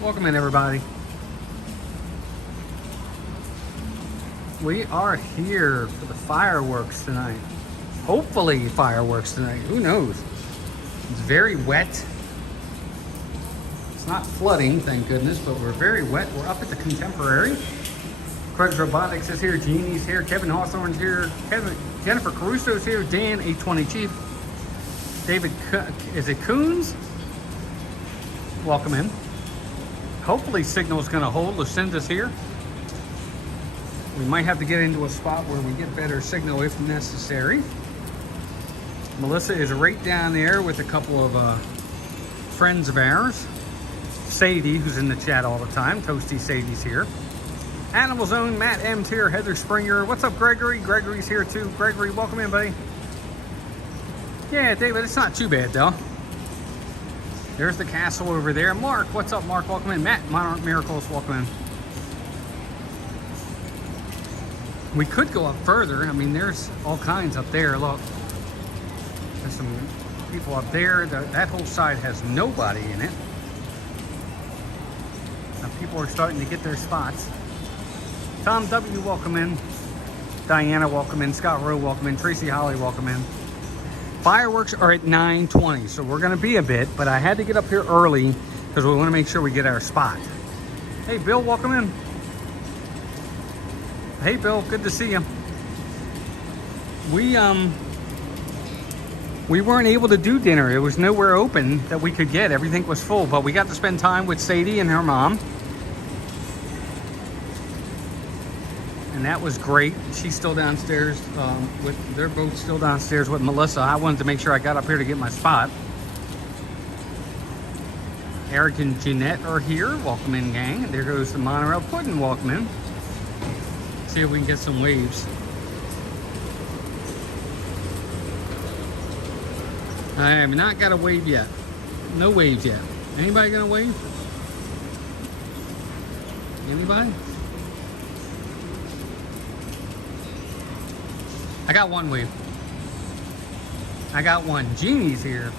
Welcome in, everybody. We are here for the fireworks tonight. Hopefully fireworks tonight. Who knows? It's very wet. It's not flooding, thank goodness, but we're very wet. We're up at the Contemporary. Craig's Robotics is here. Jeannie's here. Kevin Hawthorne's here. Jennifer Caruso's here. Dan, 820 Chief. David, is it Coons? Welcome in. Hopefully signal's going to hold. Lucinda's here. We might have to get into a spot where we get better signal if necessary. Melissa is right down there with a couple of friends of ours. Sadie, who's in the chat all the time. Toasty Sadie's here. Animal Zone, Matt M's here. Heather Springer. What's up, Gregory? Gregory's here too. Gregory, welcome in, buddy. Yeah, David, it's not too bad though. There's the castle over there. Mark, what's up, Mark? Welcome in. Matt, Monarch Miracles, welcome in. We could go up further. I mean, there's all kinds up there. Look, there's some people up there. That whole side has nobody in it. Now people are starting to get their spots. Tom W, welcome in. Diana, welcome in. Scott Rowe, welcome in. Tracy Holly, welcome in. Fireworks are at 9:20, so we're going to be a bit, but I had to get up here early because we want to make sure we get our spot. Hey, Bill, welcome in. Hey, Bill, good to see you. We weren't able to do dinner. It was nowhere open that we could get. Everything was full, but we got to spend time with Sadie and her mom. And that was great. She's still downstairs they're both still downstairs with Melissa. I wanted to make sure I got up here to get my spot. Eric and Jeanette are here. Welcome in, gang. And there goes the monorail pudding. Welcome in. See if we can get some waves. I have not got a wave yet. No waves yet. Anybody gonna wave? Anybody? I got one wave. I got one. Jeannie's here.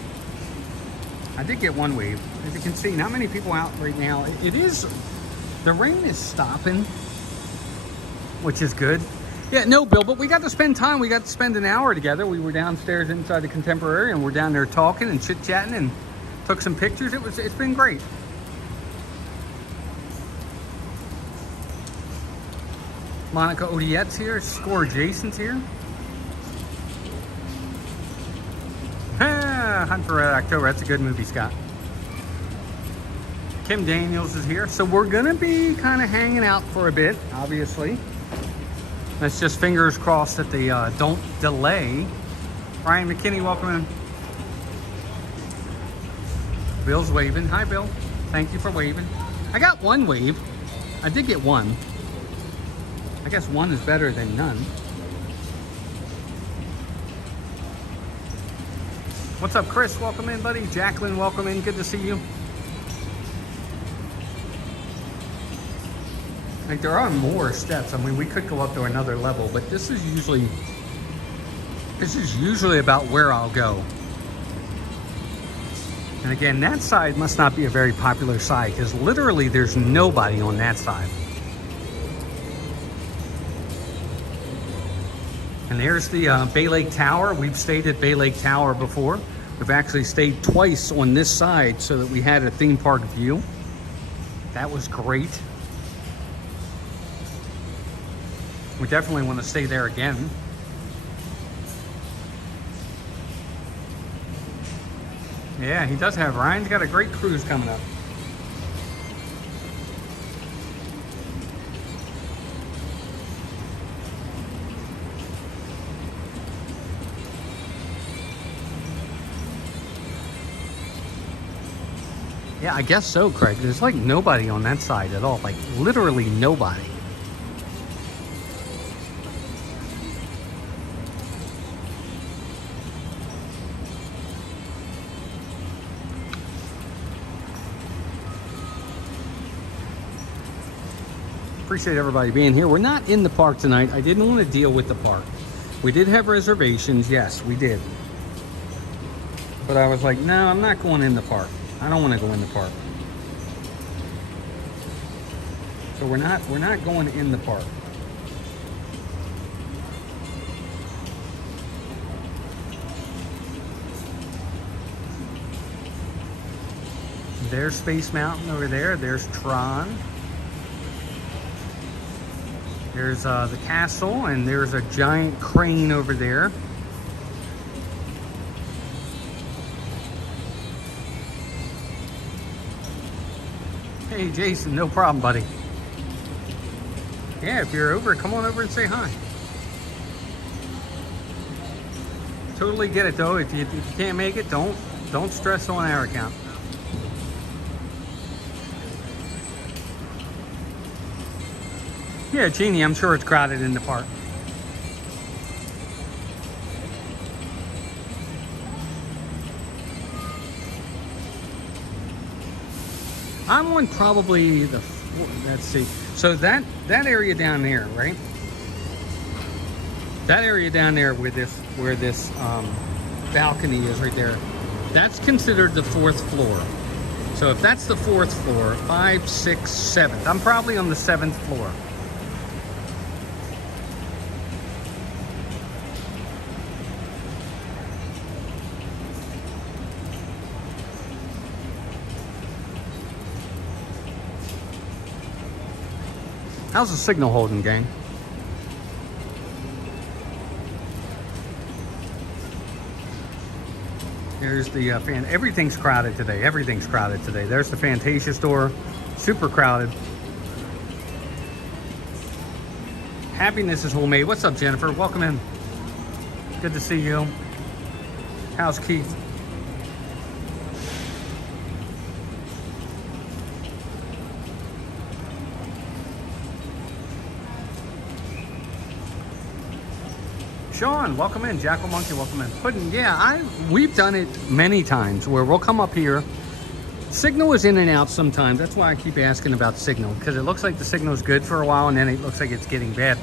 I did get one wave. As you can see, not many people out right now. It is, the rain is stopping, which is good. Yeah, no, Bill, but we got to spend time. We got to spend an hour together. We were downstairs inside the Contemporary, and we're down there talking and chit-chatting and took some pictures. It's been great. Monica Odiette's here. Score Jason's here. Hunt for Red October. That's a good movie, Scott. Kim Daniels is here. So we're going to be kind of hanging out for a bit, obviously. Let's just fingers crossed that they don't delay. Ryan McKinney, welcome in. Bill's waving. Hi, Bill. Thank you for waving. I got one wave. I did get one. I guess one is better than none. What's up, Chris? Welcome in, buddy. Jacqueline, welcome in. Good to see you. Like, there are more steps. I mean, we could go up to another level, but this is usually about where I'll go. And again, that side must not be a very popular side because literally there's nobody on that side. And there's the Bay Lake Tower. We've stayed at Bay Lake Tower before. We've actually stayed twice on this side so that we had a theme park view. That was great. We definitely want to stay there again. Yeah, he does have. Ryan's got a great cruise coming up. Yeah, I guess so, Craig. There's like nobody on that side at all. Like literally nobody. Appreciate everybody being here. We're not in the park tonight. I didn't want to deal with the park. We did have reservations. Yes, we did. But I was like, no, I'm not going in the park. I don't want to go in the park. So we're not going in the park. There's Space Mountain over there. There's Tron. There's the castle, and there's a giant crane over there. Hey, Jason, no problem, buddy. Yeah, if you're over, come on over and say hi. Totally get it, though. If you can't make it, don't stress on our account. Yeah, Jeannie, I'm sure it's crowded in the park. I'm on probably the, let's see. So that area down there, right? That area down there where this balcony is right there, that's considered the 4th floor. So if that's the 4th floor, 5, 6, 7th, I'm probably on the 7th floor. How's the signal holding, gang? There's the fan. Everything's crowded today. Everything's crowded today. There's the Fantasia store. Super crowded. Happiness is homemade. What's up, Jennifer? Welcome in. Good to see you. How's Keith? Sean, welcome in. Jackal Monkey, welcome in. Pudding, yeah, we've done it many times where we'll come up here. Signal is in and out sometimes. That's why I keep asking about signal, because it looks like the signal's good for a while and then it looks like it's getting bad.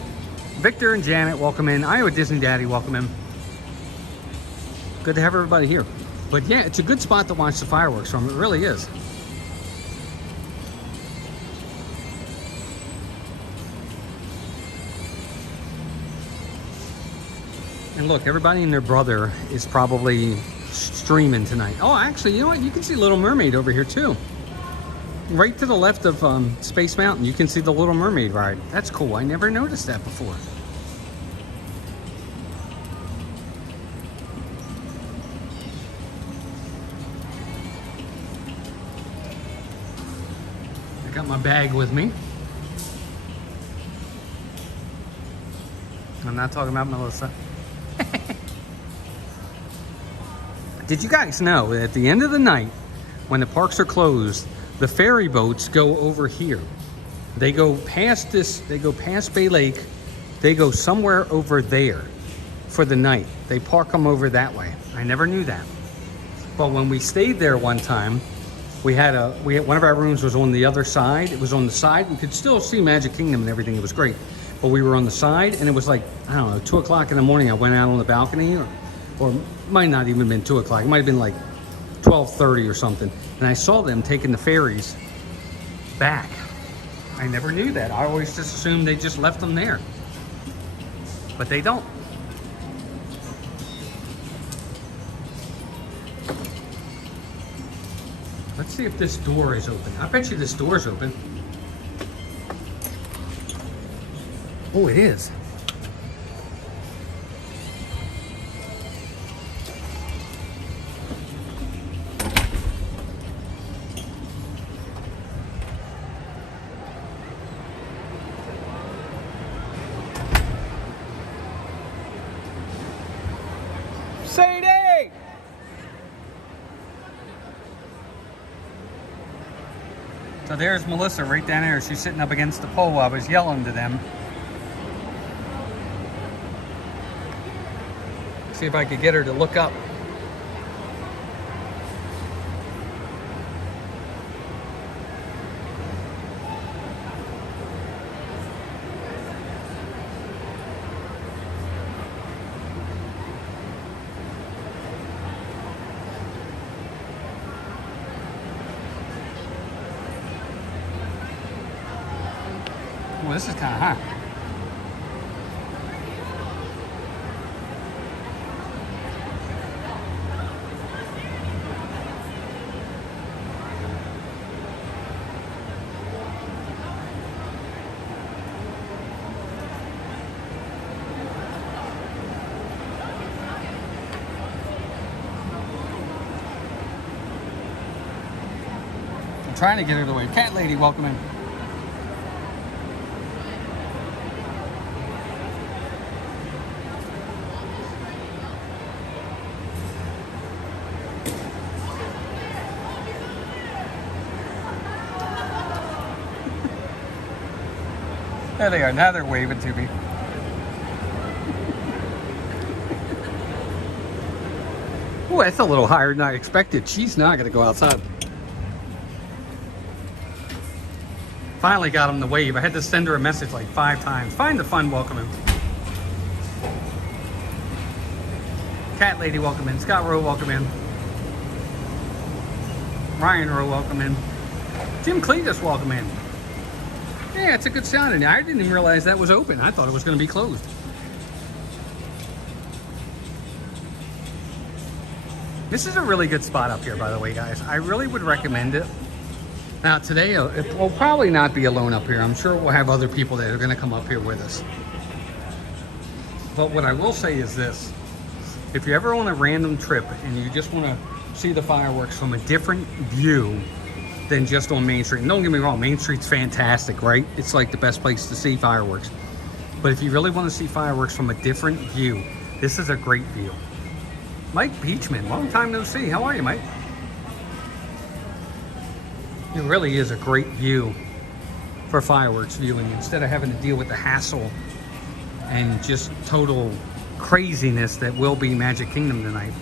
Victor and Janet, welcome in. Iowa Disney Daddy, welcome in. Good to have everybody here. But yeah, it's a good spot to watch the fireworks from. It really is. And look, everybody and their brother is probably streaming tonight. Oh, actually, you know what? You can see Little Mermaid over here too. Right to the left of Space Mountain, you can see the Little Mermaid ride. That's cool. I never noticed that before. I got my bag with me. I'm not talking about Melissa. Did you guys know that at the end of the night, when the parks are closed, the ferry boats go over here? They go past this, they go past Bay Lake, they go somewhere over there for the night. They park them over that way. I never knew that. But when we stayed there one time, we had one of our rooms was on the other side. It was on the side. We could still see Magic Kingdom and everything. It was great. But we were on the side, and it was like, I don't know, 2 o'clock in the morning. I went out on the balcony, or might not even have been 2 o'clock. It might have been like 12:30 or something. And I saw them taking the ferries back. I never knew that. I always just assumed they just left them there. But they don't. Let's see if this door is open. I bet you this door is open. Oh, it is. Sadie! So there's Melissa right down there. She's sitting up against the pole. I was yelling to them. See if I could get her to look up. Well, this is kind of hot. I'm trying to get her to wave. Cat lady, welcome in. There they are. Now they're waving to me. Oh, that's a little higher than I expected. She's not going to go outside. Finally got him to wave. I had to send her a message like 5 times. Find the fun, welcome him. Cat lady, welcome in. Scott Rowe, welcome in. Ryan Rowe, welcome in. Jim Cletus, welcome in. Yeah, it's a good sound in there. I didn't even realize that was open. I thought it was going to be closed. This is a really good spot up here, by the way, guys. I really would recommend it. Now, today, it will probably not be alone up here. I'm sure we'll have other people that are going to come up here with us. But what I will say is this. If you're ever on a random trip and you just want to see the fireworks from a different view than just on Main Street. And don't get me wrong, Main Street's fantastic, right? It's like the best place to see fireworks. But if you really want to see fireworks from a different view, this is a great view. Mike Beachman, long time no see. How are you, Mike? It really is a great view for fireworks viewing instead of having to deal with the hassle and just total craziness that will be Magic Kingdom tonight.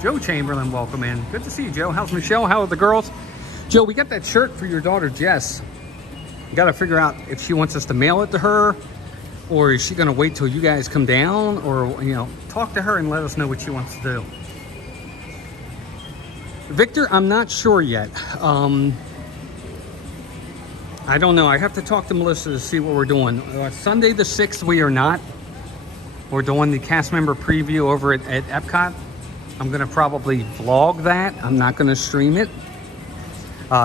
Joe Chamberlain, welcome in. Good to see you, Joe. How's Michelle? How are the girls? Joe, we got that shirt for your daughter, Jess. We got to figure out if she wants us to mail it to her, or is she going to wait till you guys come down, or, you know, talk to her and let us know what she wants to do. Victor, I'm not sure yet. I don't know. I have to talk to Melissa to see what we're doing. Sunday the 6th, we are not. We're doing the cast member preview over at Epcot. I'm going to probably vlog that. I'm not going to stream it.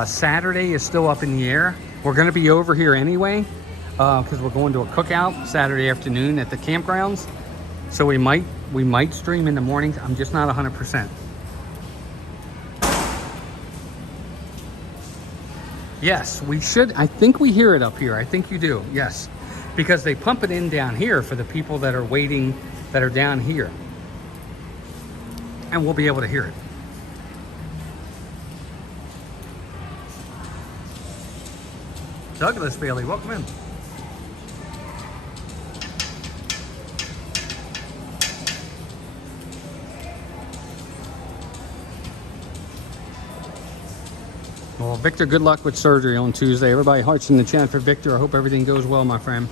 Saturday is still up in the air. We're going to be over here anyway because we're going to a cookout Saturday afternoon at the campgrounds. So we might stream in the mornings. I'm just not 100%. Yes, we should. I think we hear it up here. I think you do. Yes, because they pump it in down here for the people that are waiting, that are down here, and we'll be able to hear it. Douglas Bailey, welcome in. Well, Victor, good luck with surgery on Tuesday. Everybody hearts in the chat for Victor. I hope everything goes well, my friend.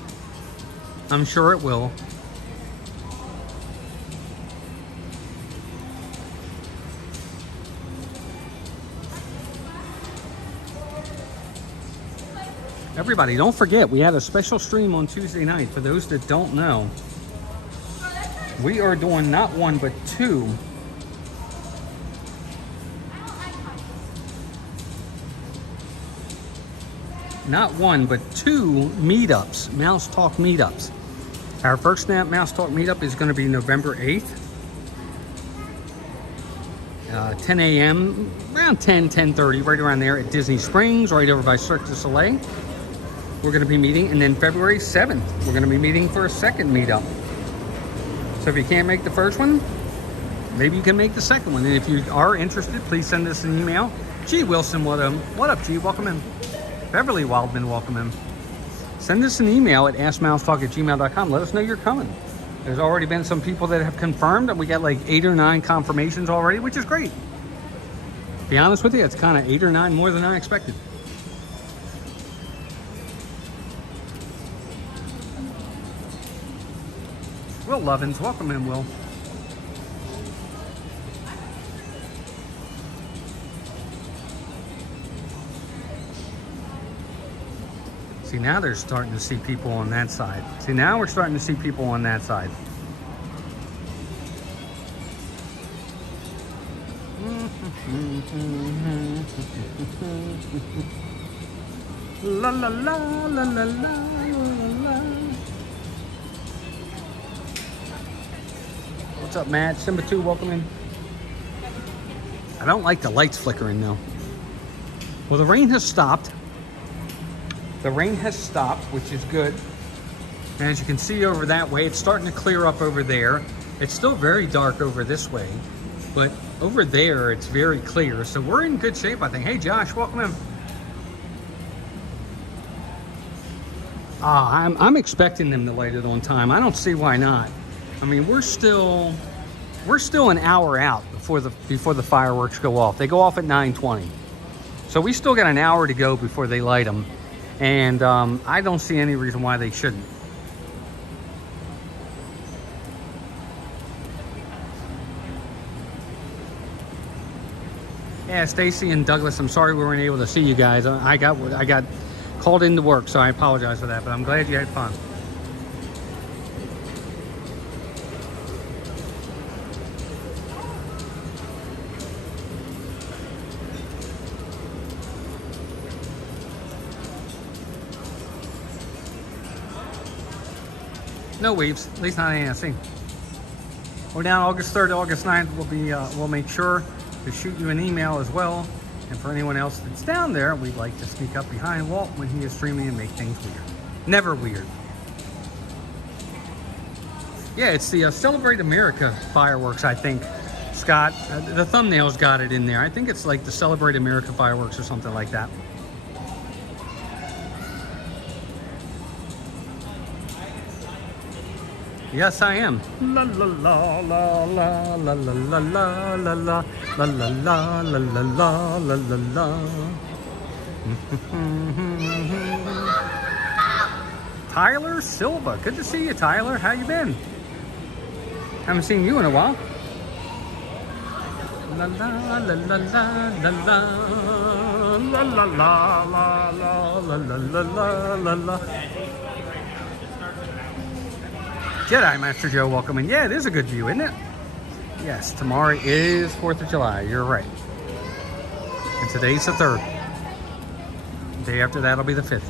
I'm sure it will. Everybody, don't forget, we had a special stream on Tuesday night. For those that don't know, we are doing not one, but two. Not one, but two meetups, Mouse Talk meetups. Our first Mouse Talk meetup is going to be November 8th. 10 a.m., around 10:30, right around there at Disney Springs, right over by Cirque du Soleil. We're going to be meeting, and then February 7th, we're going to be meeting for a second meetup. So if you can't make the first one, maybe you can make the second one. And if you are interested, please send us an email. G. Wilson, what up, G? Welcome in. Beverly Wildman, welcome in. Send us an email at askmousetalk@gmail.com. Let us know you're coming. There's already been some people that have confirmed. We got like 8 or 9 confirmations already, which is great. To be honest with you, it's kind of 8 or 9 more than I expected. Will Lovins, welcome in, Will. See, now they're starting to see people on that side. See, now we're starting to see people on that side. La la la la la la la. What's up, Matt? Simba 2, welcome in. I don't like the lights flickering though. Well, the rain has stopped. The rain has stopped, which is good. And as you can see over that way, it's starting to clear up over there. It's still very dark over this way, but over there, it's very clear. So we're in good shape, I think. Hey, Josh, welcome in. I'm expecting them to light it on time. I don't see why not. I mean, we're still an hour out before the fireworks go off. They go off at 9:20. So we still got an hour to go before they light them. And I don't see any reason why they shouldn't. Yeah, Stacy and Douglas, I'm sorry we weren't able to see you guys. I got called into work, so I apologize for that, but I'm glad you had fun. No weaves, at least not anything I see. We're down August 3rd to August 9th. We'll make sure to shoot you an email as well. And for anyone else that's down there, we'd like to sneak up behind Walt when he is streaming and make things weird. Never weird. Yeah, it's the Celebrate America fireworks, I think. Scott, the thumbnail's got it in there. I think it's like the Celebrate America fireworks or something like that. Yes, I am. La la la la la la la la la la la la la la la la la la la. Tyler Silva, good to see you, Tyler. How you been? Haven't seen you in a while. La la la la la la la la la la la la la la la. Jedi Master Joe, welcome in. Yeah, it is a good view, isn't it? Yes, tomorrow is 4th of July. You're right. And today's the 3rd. The day after that will be the 5th.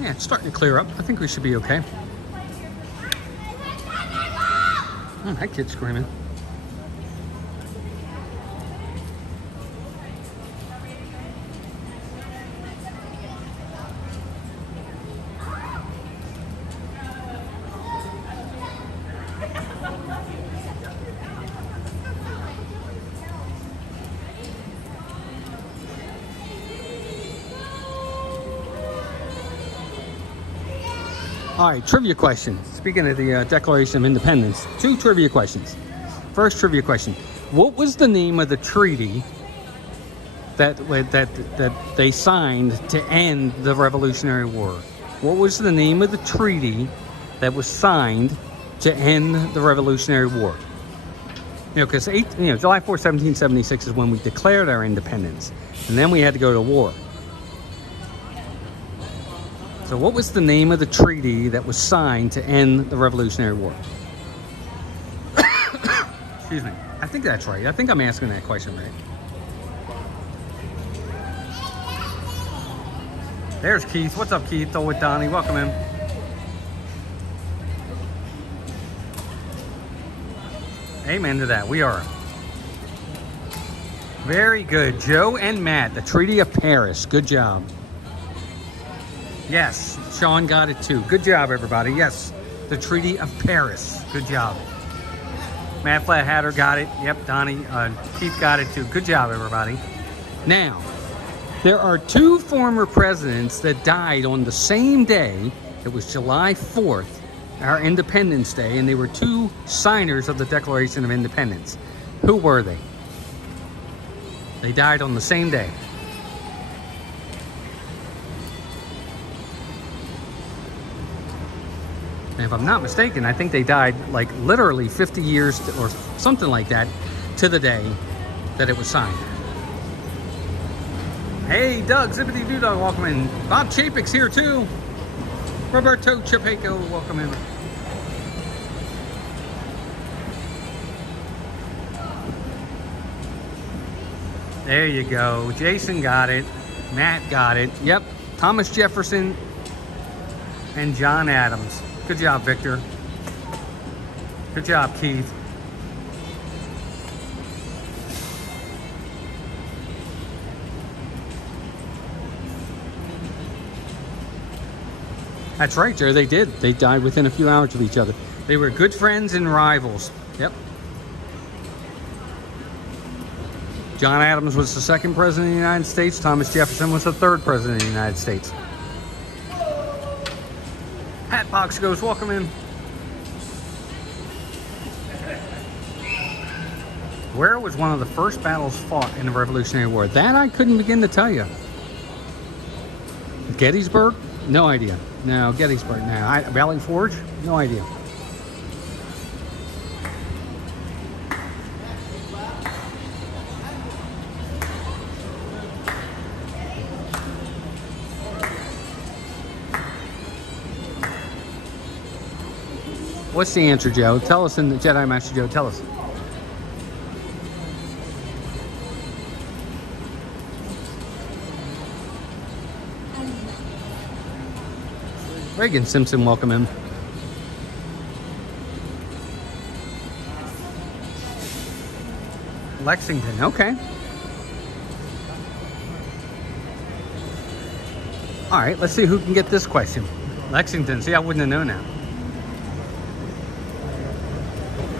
Yeah, it's starting to clear up. I think we should be okay. Oh, that kid's screaming. All right, trivia question. Speaking of the Declaration of Independence, 2 trivia questions. First trivia question: what was the name of the treaty that they signed to end the Revolutionary War? What was the name of the treaty that was signed to end the Revolutionary War? You know, because July 4, 1776 is when we declared our independence, and then we had to go to war. So what was the name of the treaty that was signed to end the Revolutionary War? Excuse me. I think that's right. I think I'm asking that question right. There's Keith. What's up, Keith? With Donnie. Welcome in. Amen to that. We are. Very good. Joe and Matt, the Treaty of Paris. Good job. Yes, Sean got it too. Good job, everybody. Yes, the Treaty of Paris. Good job. Matt Flat Hatter got it. Yep, Donnie, Keith got it too. Good job, everybody. Now, there are 2 former presidents that died on the same day. It was July 4th, our Independence Day, and they were 2 signers of the Declaration of Independence. Who were they? They died on the same day. And if I'm not mistaken, I think they died like literally 50 years or something like that to the day that it was signed. Hey, Doug, Zippity Doo Dog, welcome in. Bob Chapek's here too. Roberto Chapeco, welcome in. There you go. Jason got it. Matt got it. Yep. Thomas Jefferson and John Adams. Good job, Victor. Good job, Keith. That's right, Jerry. They did. They died within a few hours of each other. They were good friends and rivals. Yep. John Adams was the second president of the United States. Thomas Jefferson was the third president of the United States. Hatbox goes, welcome in. Where was one of the first battles fought in the Revolutionary War? That I couldn't begin to tell you. Gettysburg? No idea. No, Gettysburg. No. Valley Forge? No idea. What's the answer, Joe? Tell us in the Jedi Master Joe. Tell us. Reagan Simpson, welcome in. Lexington, okay. All right, let's see who can get this question. Lexington, see, I wouldn't have known that.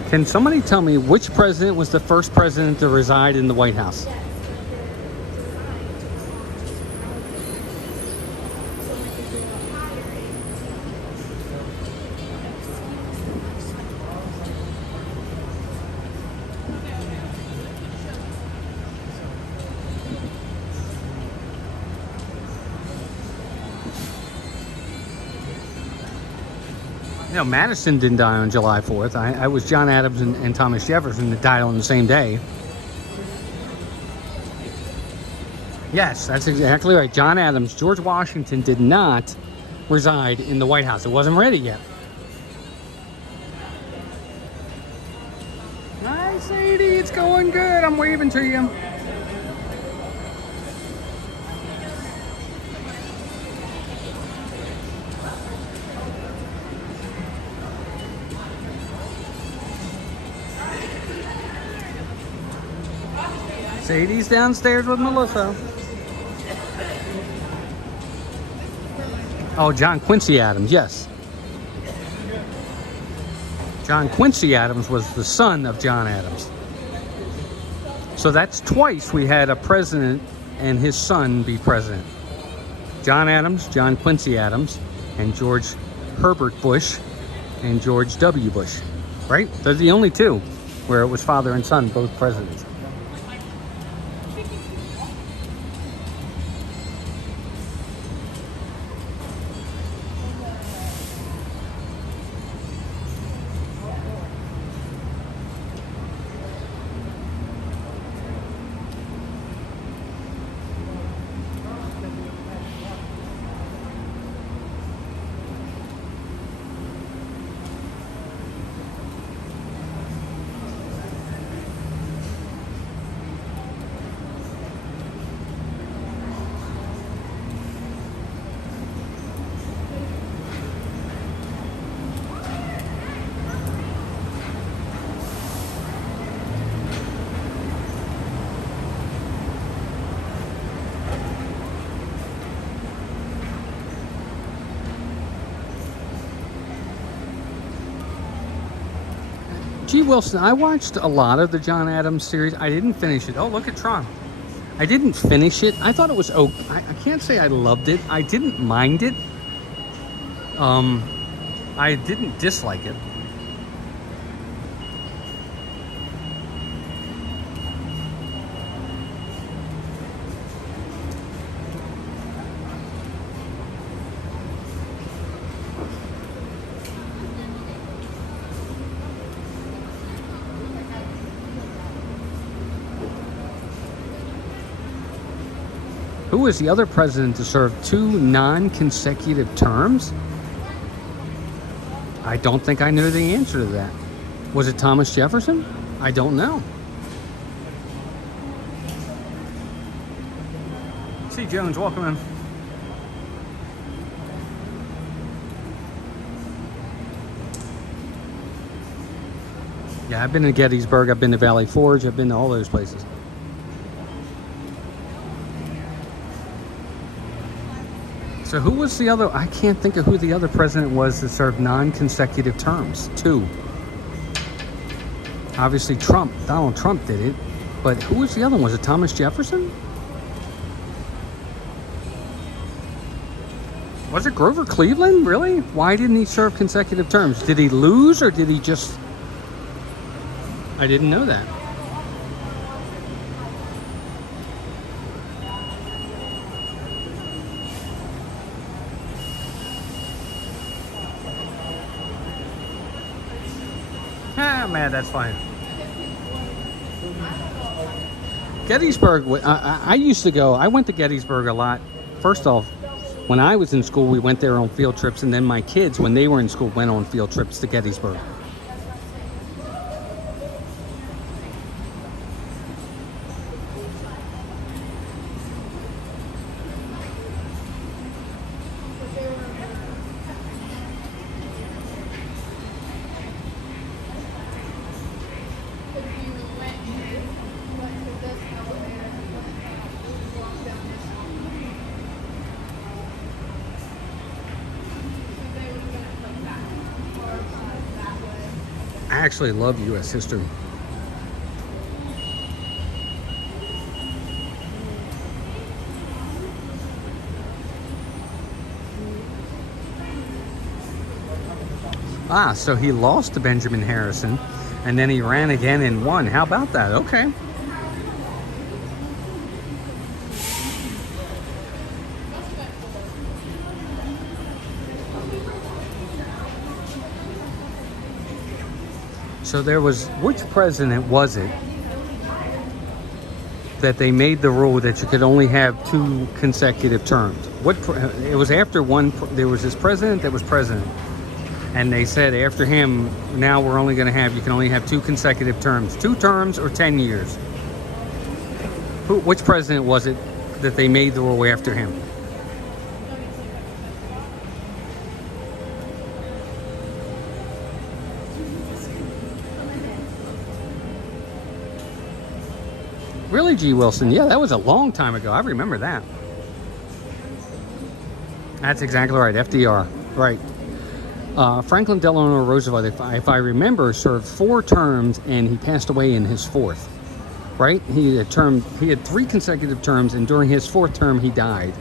Can somebody tell me which president was the first president to reside in the White House? You know, Madison didn't die on July 4th. I was John Adams and Thomas Jefferson that died on the same day. Yes, that's exactly right. John Adams, George Washington did not reside in the White House. It wasn't ready yet. Hi, Sadie. It's going good. I'm waving to you. Sadie's downstairs with Melissa. Oh, John Quincy Adams, yes. John Quincy Adams was the son of John Adams. So that's twice we had a president and his son be president. John Adams, John Quincy Adams, and George Herbert Bush and George W. Bush, right? Those are the only two where it was father and son, both presidents. G. Wilson, I watched a lot of the John Adams series. I didn't finish it. Oh, look at Tron. I didn't finish it. I thought it was okay. I can't say I loved it. I didn't mind it. I didn't dislike it. Who was the other president to serve 2 non-consecutive terms? I don't think I knew the answer to that. Was it Thomas Jefferson? I don't know. C. Jones, welcome in. Yeah, I've been to Gettysburg, I've been to Valley Forge, I've been to all those places. So who was the other? I can't think of who the other president was that served non-consecutive terms. 2. Obviously Trump, Donald Trump did it. But who was the other one? Was it Thomas Jefferson? Was it Grover Cleveland? Really? Why didn't he serve consecutive terms? Did he lose or did he just... I didn't know that. Ah, man, that's fine. Gettysburg, I used to go, I went to Gettysburg a lot. First off, when I was in school, we went there on field trips, and then my kids, when they were in school, went on field trips to Gettysburg. I actually love U.S. history. Ah, so he lost to Benjamin Harrison, and then he ran again and won. How about that? Okay. So there was, which president was it that they made the rule that you could only have 2 consecutive terms? It was after one, there was this president that was president. And they said after him, now we're only going to have, you can only have 2 consecutive terms. 2 terms or 10 years. Which president was it that they made the rule after him? Really, G. Wilson? Yeah, that was a long time ago. I remember that. That's exactly right. FDR. Right. Franklin Delano Roosevelt, if I remember, served 4 terms, and he passed away in his 4th. Right? He had 3 consecutive terms, and during his 4th term, he died.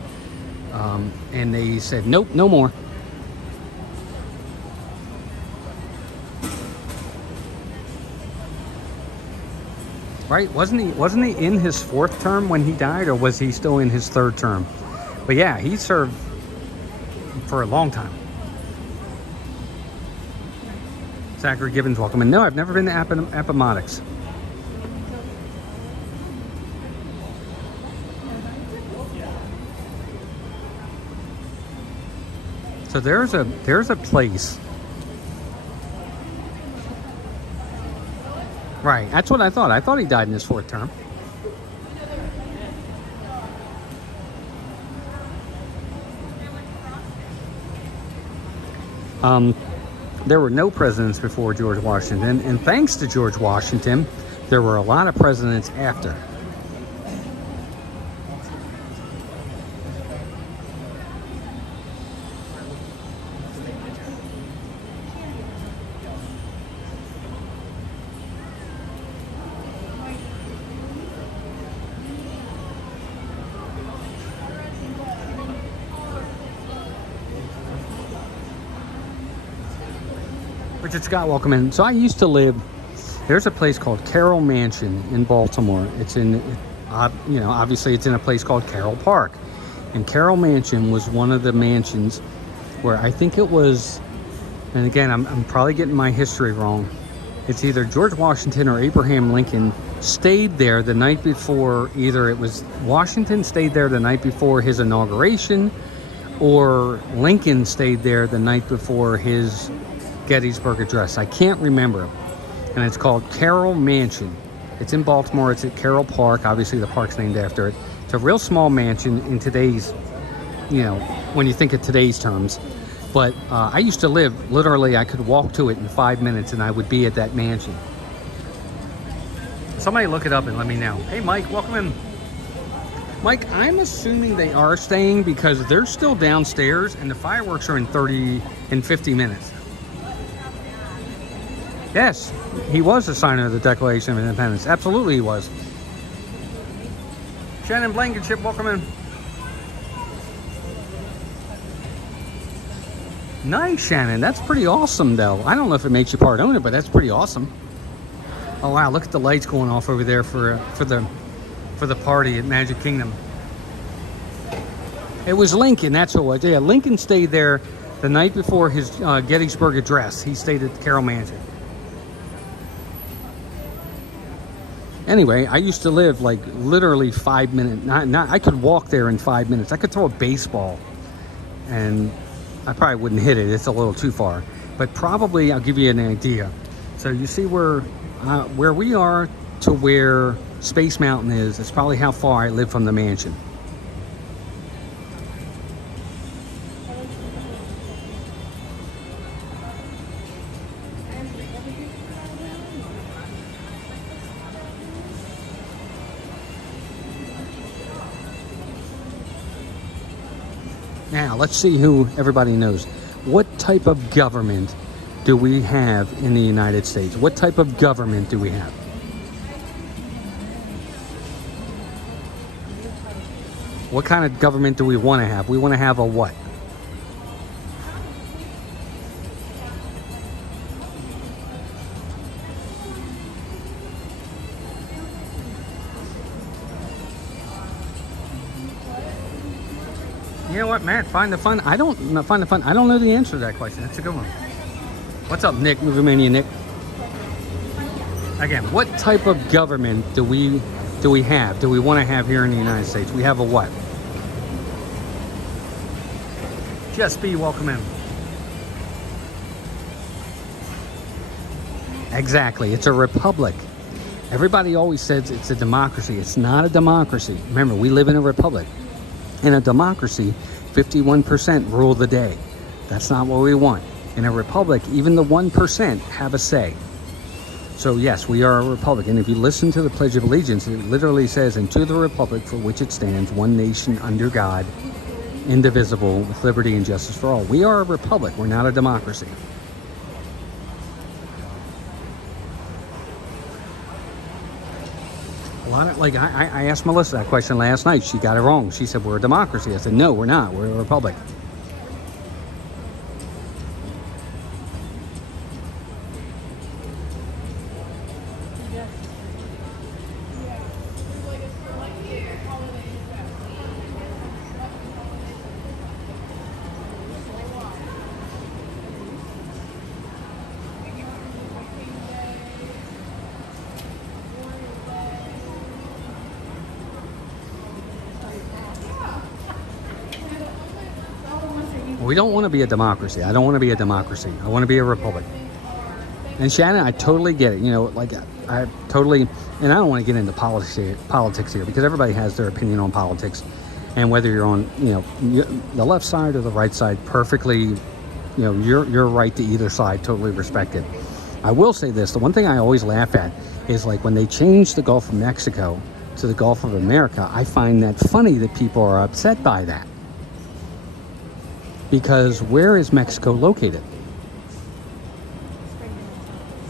And they said, nope, no more. Right? Wasn't he in his 4th term when he died, or was he still in his 3rd term? But yeah, he served for a long time. Zachary Gibbons, welcome in. No, I've never been to Appomattox. So there's a place. Right, that's what I thought. I thought he died in his 4th term. There were no presidents before George Washington, and thanks to George Washington, there were a lot of presidents after. Richard Scott, welcome in. So I used to live, there's a place called Carroll Mansion in Baltimore. It's in, obviously it's in a place called Carroll Park. And Carroll Mansion was one of the mansions where I think it was, and again, I'm probably getting my history wrong. It's either George Washington or Abraham Lincoln stayed there the night before. Either it was Washington stayed there the night before his inauguration, or Lincoln stayed there the night before his Gettysburg Address. I can't remember. And it's called Carroll Mansion. It's in Baltimore. It's at Carroll Park. Obviously, the park's named after it. It's a real small mansion in today's, you know, when you think of today's terms. But I used to live, literally, I could walk to it in 5 minutes and I would be at that mansion. Somebody look it up and let me know. Hey, Mike, welcome in. Mike, I'm assuming they are staying because they're still downstairs and the fireworks are in 50 minutes. Yes, he was a signer of the Declaration of Independence. Absolutely he was. Shannon Blankenship, welcome in. Nice, Shannon. That's pretty awesome, though. I don't know if it makes you part owner, but that's pretty awesome. Oh, wow. Look at the lights going off over there for the party at Magic Kingdom. It was Lincoln. That's what it was. Yeah, Lincoln stayed there the night before his Gettysburg Address. He stayed at the Carroll Mansion. Anyway, I used to live like literally 5 minutes. I could walk there in 5 minutes. I could throw a baseball, and I probably wouldn't hit it. It's a little too far. But probably, I'll give you an idea. So you see where we are to where Space Mountain is. It's probably how far I live from the mansion. Now, let's see who everybody knows. What type of government do we have in the United States? What type of government do we have? What kind of government do we want to have? We want to have a what? You know what, Matt? Find the fun. I don't know the answer to that question. That's a good one. What's up, Nick? Movie Mania Nick. Again, what type of government do we have? Do we want to have here in the United States? We have a what? Just be welcome in. Exactly. It's a republic. Everybody always says it's a democracy. It's not a democracy. Remember, we live in a republic. In a democracy, 51% rule the day. That's not what we want. In a republic, even the 1% have a say. So yes, we are a republic. And if you listen to the Pledge of Allegiance, it literally says, "And to the republic for which it stands, one nation under God, indivisible, with liberty and justice for all." We are a republic. We're not a democracy. I asked Melissa that question last night. She got it wrong. She said, "We're a democracy." I said, "No, we're not. We're a republic." We don't want to be a democracy. I don't want to be a democracy. I want to be a republic. And Shannon, I totally get it. You know, like I totally, and I don't want to get into politics here because everybody has their opinion on politics, and whether you're on, you know, the left side or the right side, perfectly, you know, you're right to either side. Totally respect it. I will say this: the one thing I always laugh at is like when they changed the Gulf of Mexico to the Gulf of America. I find that funny that people are upset by that. Because where is Mexico located?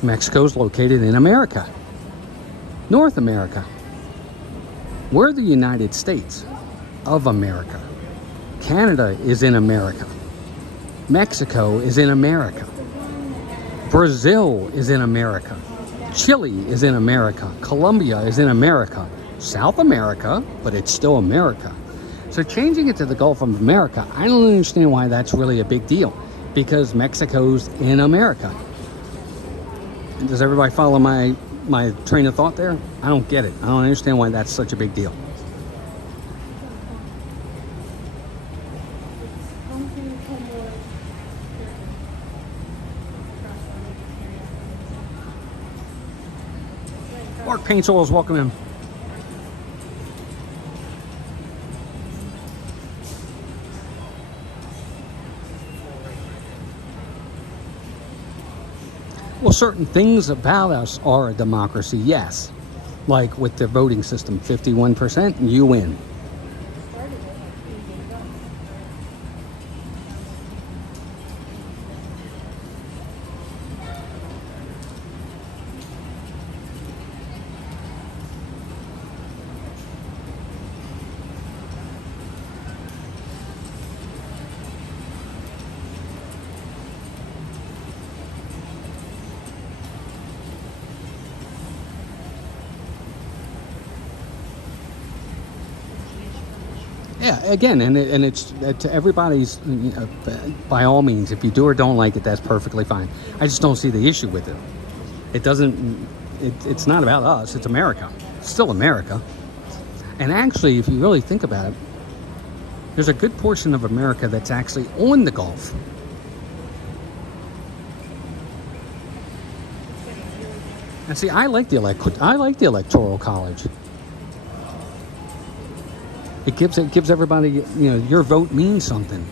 Mexico's located in America, North America. We're the United States of America. Canada is in America. Mexico is in America. Brazil is in America. Chile is in America. Colombia is in America. South America, but it's still America. So changing it to the Gulf of America, I don't understand why that's really a big deal, because Mexico's in America. And does everybody follow my my train of thought there? I don't get it. I don't understand why that's such a big deal. Mark Paint Oils, welcome in. Well, certain things about us are a democracy, yes. Like with the voting system, 51%, you win. Yeah, again, and it's to everybody's, by all means, if you do or don't like it, that's perfectly fine. I just don't see the issue with it. It doesn't, it's not about us, it's America. It's still America. And actually, if you really think about it, there's a good portion of America that's actually on the Gulf. And see, I like the Electoral College. It gives everybody, your vote means something.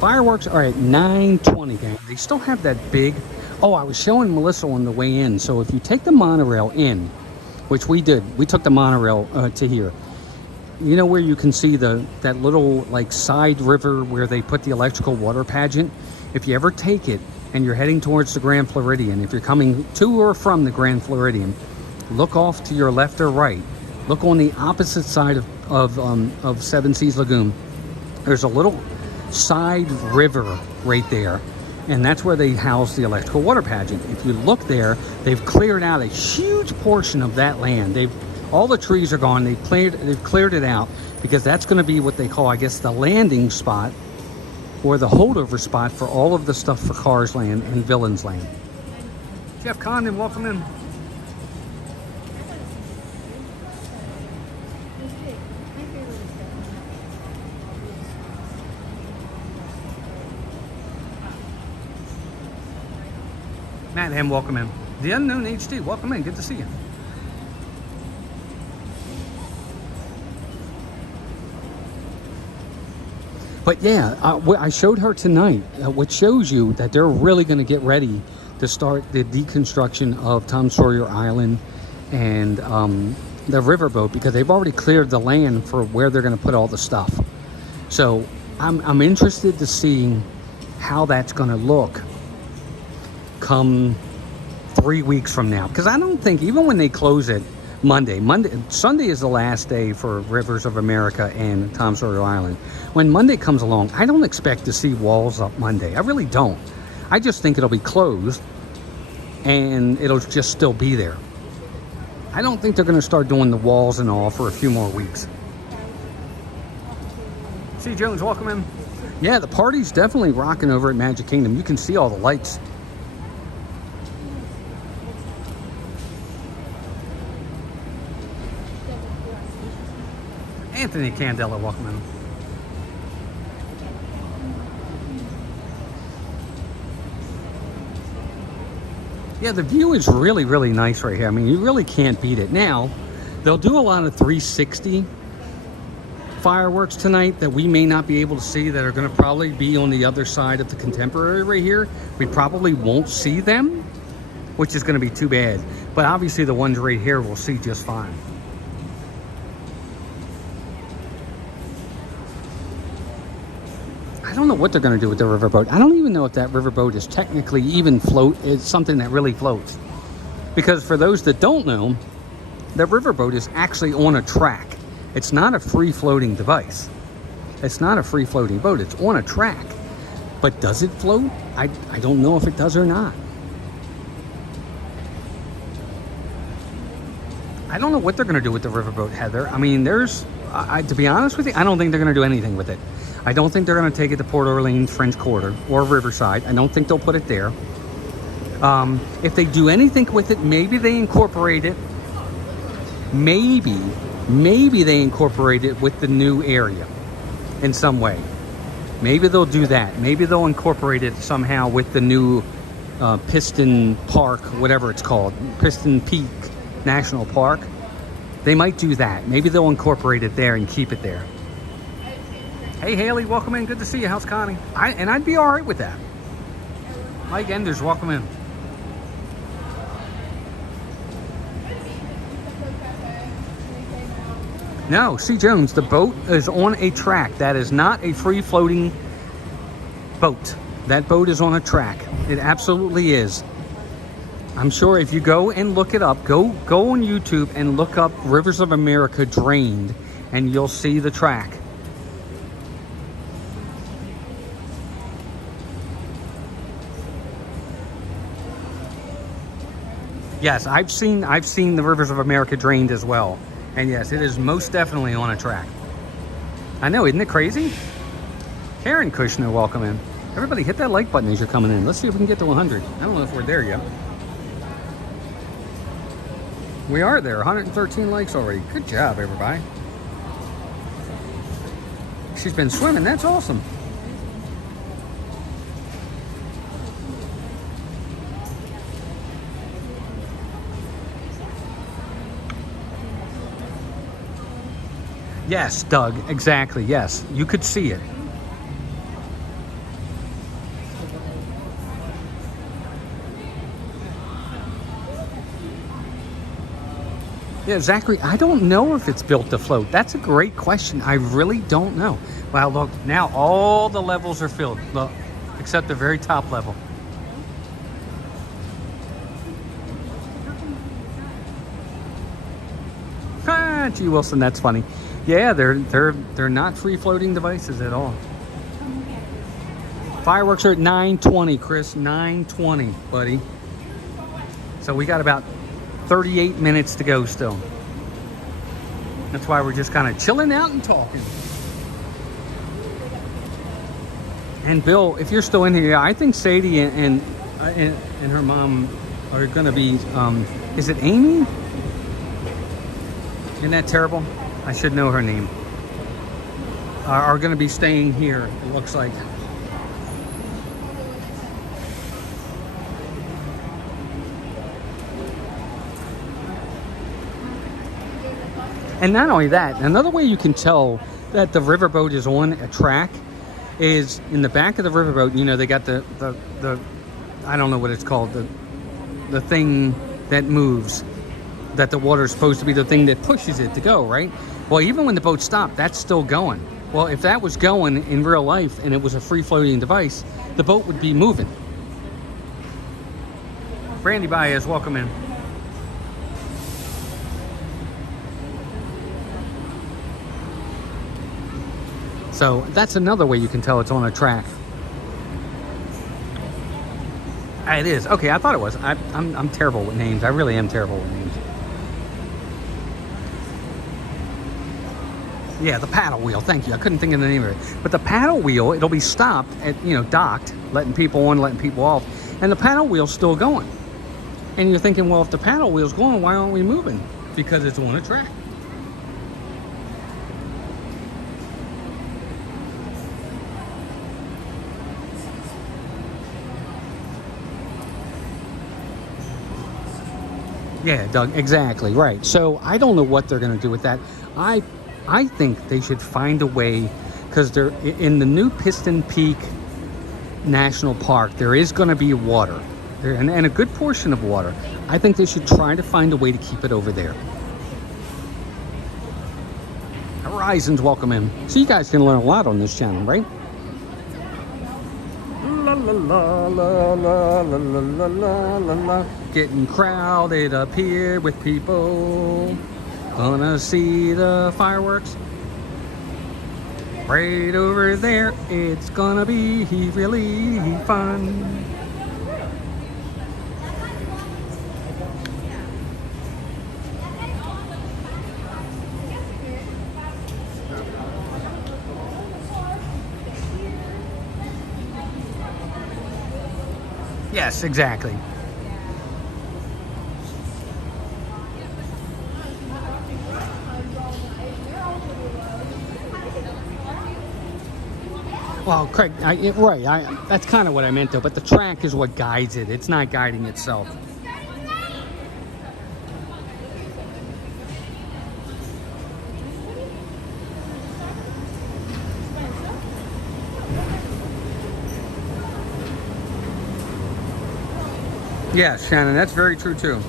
Fireworks are at 9:20, gang. They still have that big. Oh, I was showing Melissa on the way in. So if you take the monorail in, which we did, we took the monorail to here. You know where you can see that little like side river where they put the electrical water pageant? If you ever take it and you're heading towards the Grand Floridian, if you're coming to or from the Grand Floridian, look off to your left or right. Look on the opposite side of Seven Seas Lagoon. There's a little side river right there, and that's where they house the electrical water pageant. If you look there, they've cleared out a huge portion of that land. All the trees are gone. They've cleared it out because that's going to be what they call, I guess, the landing spot or the holdover spot for all of the stuff for Cars Land and Villains Land. Jeff Condon, welcome in. Matt M, welcome in. The Unknown HD, welcome in. Good to see you. But yeah, I showed her tonight, which shows you that they're really going to get ready to start the deconstruction of Tom Sawyer Island and the riverboat, because they've already cleared the land for where they're going to put all the stuff. So I'm interested to see how that's going to look come 3 weeks from now, because I don't think, even when they close it Sunday is the last day for Rivers of America and Tom Sawyer Island. When Monday comes along, I don't expect to see walls up Monday. I really don't. I just think it'll be closed and it'll just still be there. I don't think they're going to start doing the walls and all for a few more weeks. C. Jones, welcome in. Yeah, the party's definitely rocking over at Magic Kingdom. You can see all the lights. Anthony Candela, welcome in. Yeah, the view is really, really nice right here. I mean, you really can't beat it. Now, they'll do a lot of 360 fireworks tonight that we may not be able to see, that are going to probably be on the other side of the Contemporary right here. We probably won't see them, which is going to be too bad. But obviously the ones right here we'll see just fine. I don't know what they're going to do with the riverboat. I don't even know if that riverboat is technically even it's something that really floats. Because for those that don't know, the riverboat is actually on a track. It's not a free-floating device. It's not a free-floating boat. It's on a track. But does it float? I don't know if it does or not. I don't know what they're going to do with the riverboat, Heather. I mean, to be honest with you, I don't think they're going to do anything with it. I don't think they're going to take it to Port Orleans, French Quarter, or Riverside. I don't think they'll put it there. If they do anything with it, maybe they incorporate it. Maybe they incorporate it with the new area in some way. Maybe they'll do that. Maybe they'll incorporate it somehow with the new Piston Park, whatever it's called, Piston Peak National Park. They might do that. Maybe they'll incorporate it there and keep it there. Hey Haley, welcome in. Good to see you. How's Connie? I'd be all right with that. Mike Enders, welcome in. No, C. Jones, the boat is on a track. That is not a free-floating boat. That boat is on a track. It absolutely is. I'm sure if you go and look it up, go on YouTube and look up Rivers of America Drained, and you'll see the track. Yes, I've seen the Rivers of America Drained as well. And yes, it is most definitely on a track. I know, isn't it crazy? Karen Kushner, welcome in. Everybody hit that like button as you're coming in. Let's see if we can get to 100. I don't know if we're there yet. We are there, 113 likes already. Good job, everybody. She's been swimming, that's awesome. Yes, Doug, exactly, yes. You could see it. Yeah, Zachary, I don't know if it's built to float. That's a great question. I really don't know. Wow, look, now all the levels are filled. Look, except the very top level. Ah, G. Wilson, that's funny. Yeah, they're not free-floating devices at all. Fireworks are at 9:20, Chris. 9:20, buddy. So we got about 38 minutes to go still. That's why we're just kind of chilling out and talking. And Bill, if you're still in here, I think Sadie and her mom are going to be, is it Amy? Isn't that terrible? I should know her name. Are going to be staying here, it looks like. And not only that, another way you can tell that the riverboat is on a track is in the back of the riverboat. You know, they got the I don't know what it's called, the thing that moves, that the water is supposed to be the thing that pushes it to go, right? Well, even when the boat stopped, that's still going. Well, if that was going in real life and it was a free-floating device, the boat would be moving. Brandy Baez, welcome in. So that's another way you can tell it's on a track. It is. Okay, I thought it was. I'm terrible with names. I really am terrible with names. Yeah, the paddle wheel. Thank you. I couldn't think of the name of it. But the paddle wheel, it'll be stopped at, docked, letting people on, letting people off. And the paddle wheel's still going. And you're thinking, well, if the paddle wheel's going, why aren't we moving? Because it's on a track. Yeah, Doug, exactly, right. So I don't know what they're going to do with that. I think they should find a way, because they're in the new Piston Peak National Park, there is going to be water, and a good portion of water. I think they should try to find a way to keep it over there. Horizons, welcome in. So you guys can learn a lot on this channel, right? La la la la la la la la la la. Getting crowded up here with people. Gonna see the fireworks. Right over there. It's gonna be really fun. Yes, exactly. Well, Craig, that's kind of what I meant though, but the track is what guides it. It's not guiding itself. Yes, Shannon, that's very true too.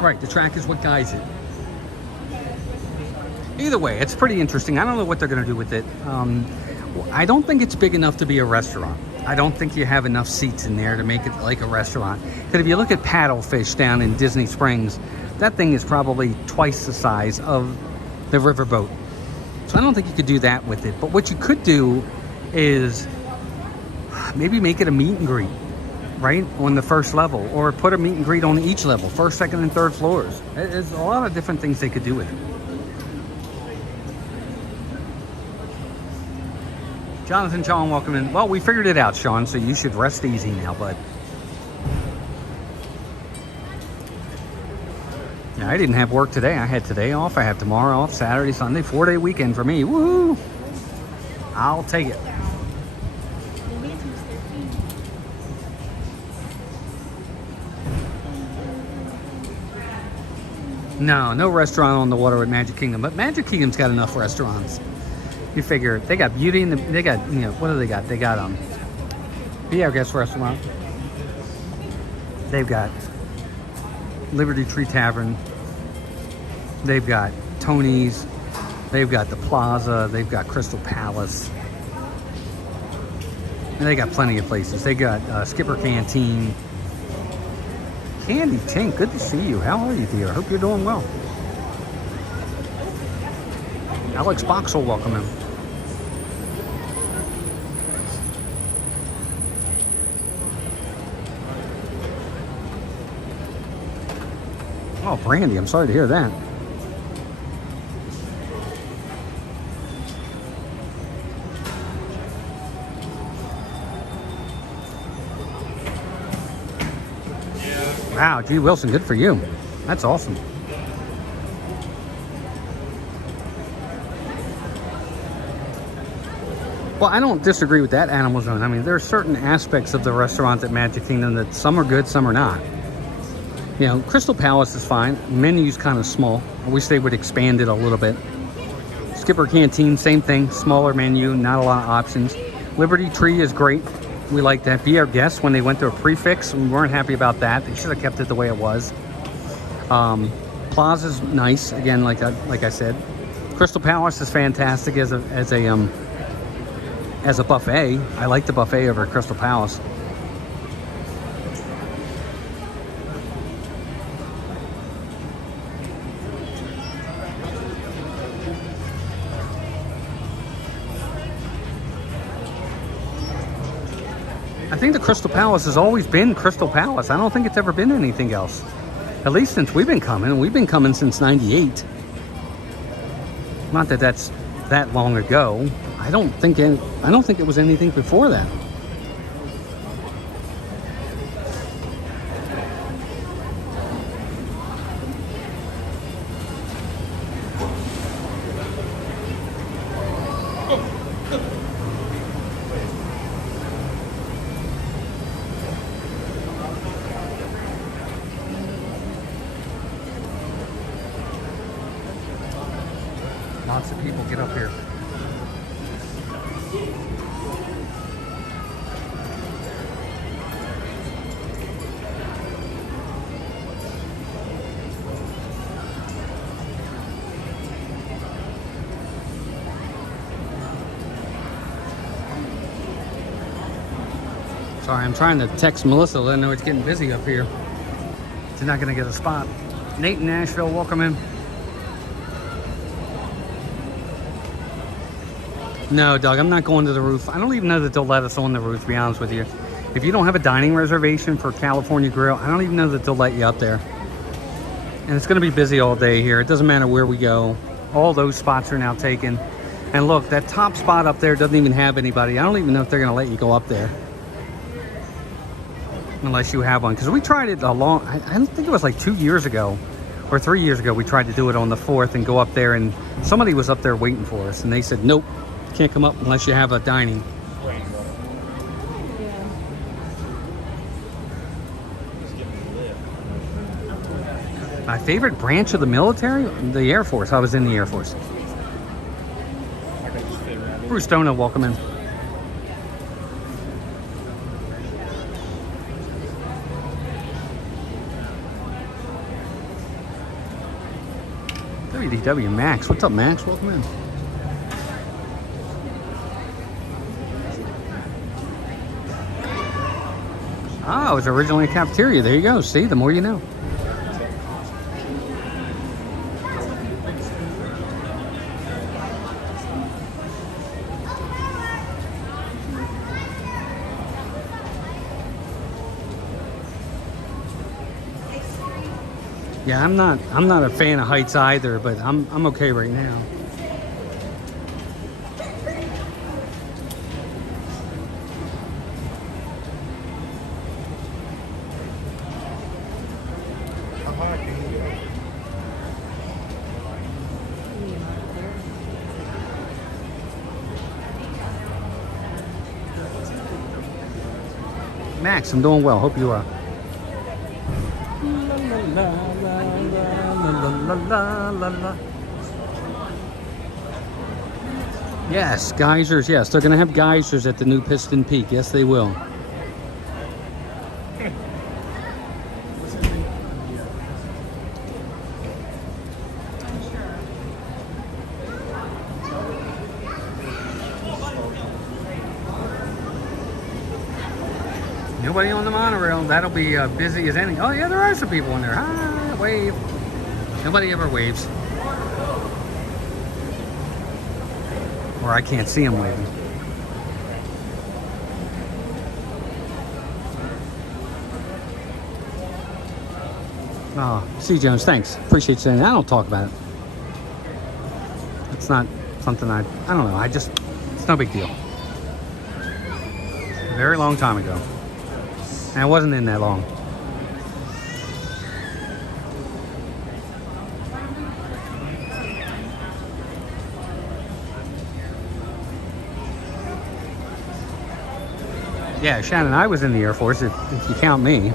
Right, the track is what guides it. Either way, it's pretty interesting. I don't know what they're going to do with it. I don't think it's big enough to be a restaurant. I don't think you have enough seats in there to make it like a restaurant. Because if you look at Paddlefish down in Disney Springs, that thing is probably twice the size of the riverboat. So I don't think you could do that with it. But what you could do is maybe make it a meet and greet, right, on the first level, or put a meet and greet on each level, first, second, and third floors. There's a lot of different things they could do with it. Jonathan Sean, welcome in. Well, we figured it out, Sean, so you should rest easy now, bud. Yeah, I didn't have work today. I had today off. I have tomorrow off, Saturday, Sunday, 4-day weekend for me. Woo! I'll take it. No restaurant on the water at Magic Kingdom, but Magic Kingdom's got enough restaurants. You figure they got Beauty in the, they got, what do they got? They got Be Our Guest restaurant. They've got Liberty Tree Tavern. They've got Tony's. They've got the Plaza. They've got Crystal Palace. And they got plenty of places. They got Skipper Canteen. Candy Tink, good to see you. How are you, dear? I hope you're doing well. Alex Boxel, welcome in. Oh, Brandy, I'm sorry to hear that. Wow, G. Wilson, good for you. That's awesome. Well, I don't disagree with that, Animal Zone. I mean, there are certain aspects of the restaurant at Magic Kingdom that some are good, some are not. You know, Crystal Palace is fine. Menu's kind of small. I wish they would expand it a little bit. Skipper Canteen, same thing. Smaller menu, not a lot of options. Liberty Tree is great. We like that. Be Our Guest, when they went to a prefix, we weren't happy about that. They should have kept it the way it was. Plaza's nice, again, like I said. Crystal Palace is fantastic as a buffet. I like the buffet over at Crystal Palace. I think the Crystal Palace has always been Crystal Palace. I don't think it's ever been anything else. At least since we've been coming. We've been coming since '98. Not that that's that long ago. I don't think it was anything before that. Lots of people get up here. Sorry, I'm trying to text Melissa, let her know it's getting busy up here. She's not going to get a spot. Nate in Nashville, welcome in. No, Doug, I'm not going to the roof. I don't even know that they'll let us on the roof, to be honest with you. If you don't have a dining reservation for California Grill, I don't even know that they'll let you up there. And it's going to be busy all day here. It doesn't matter where we go. All those spots are now taken. And look, that top spot up there doesn't even have anybody. I don't even know if they're going to let you go up there. Unless you have one. Because we tried it I think it was like 2 years ago. Or 3 years ago, we tried to do it on the 4th and go up there. And somebody was up there waiting for us. And they said, nope, can't come up unless you have a dining. My favorite branch of the military? The Air Force. I was in the Air Force. Bruce Dona, welcome in. WDW Max. What's up, Max? Welcome in. Oh, it was originally a cafeteria. There you go. See, the more you know. Yeah, I'm not a fan of heights either, but I'm okay right now. Max, I'm doing well. Hope you are. Yes, geysers. Yes, they're going to have geysers at the new Piston Peak. Yes, they will. Nobody on the monorail. That'll be busy as any. Oh yeah, there are some people in there. Ah, wave. Nobody ever waves. Or I can't see them waving. Oh, C. Jones, thanks. Appreciate you saying that. I don't talk about it. It's not something I don't know. It's no big deal. A very long time ago. And I wasn't in that long. Yeah, Shannon, I was in the Air Force, if you count me.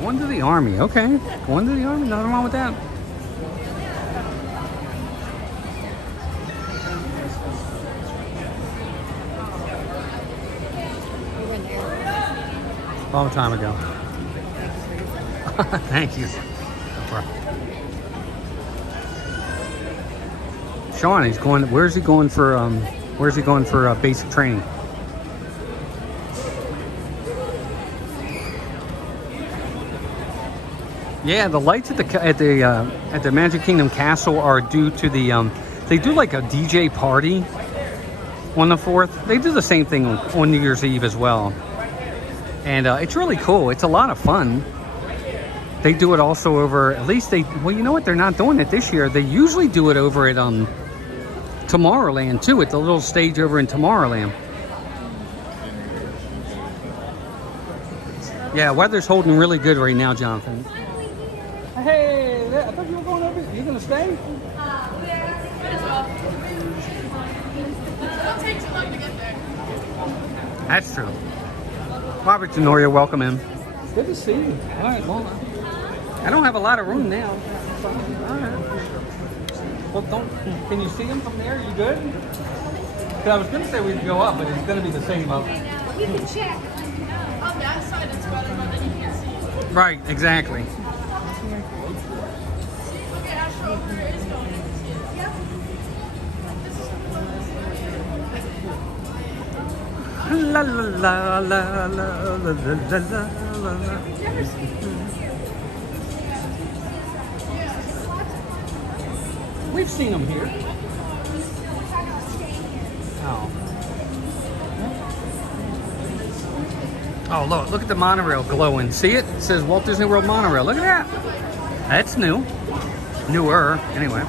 Going to the Army, okay. Going to the Army, nothing wrong with that. Long time ago. Thank you. Sean, he's going. Where's he going for basic training? Yeah, the lights at the Magic Kingdom Castle are due to the they do like a DJ party on the 4th. They do the same thing on New Year's Eve as well. And it's really cool. It's a lot of fun. They do it also over, at least well, you know what? They're not doing it this year. They usually do it over at Tomorrowland too, at the little stage over in Tomorrowland. Yeah, weather's holding really good right now, Jonathan. Hey, I thought you were going over. You gonna stay? It'll take too long to get there. That's true. Robert Tenorio, welcome in. Good to see you. All right, well, I don't have a lot of room now. All right. Well, can you see him from there? You good? Because I was going to say we could go up, but it's going to be the same up. We can check. On that side, it's better, but then you can't see. Right, exactly. Okay, Astro over there is going. Yep. La la la la la la la la. We've seen them here. Oh. Oh, look at the monorail glowing. See it? It says Walt Disney World Monorail. Look at that. That's new. Newer, anyway.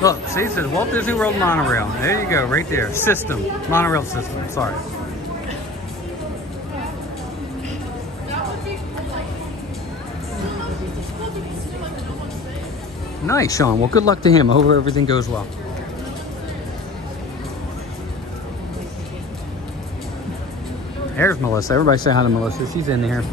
Look, see, it says Walt Disney World Monorail. There you go, right there. System. Monorail system. Sorry. Nice, Sean. Well, good luck to him. I hope everything goes well. There's Melissa. Everybody say hi to Melissa. She's in here.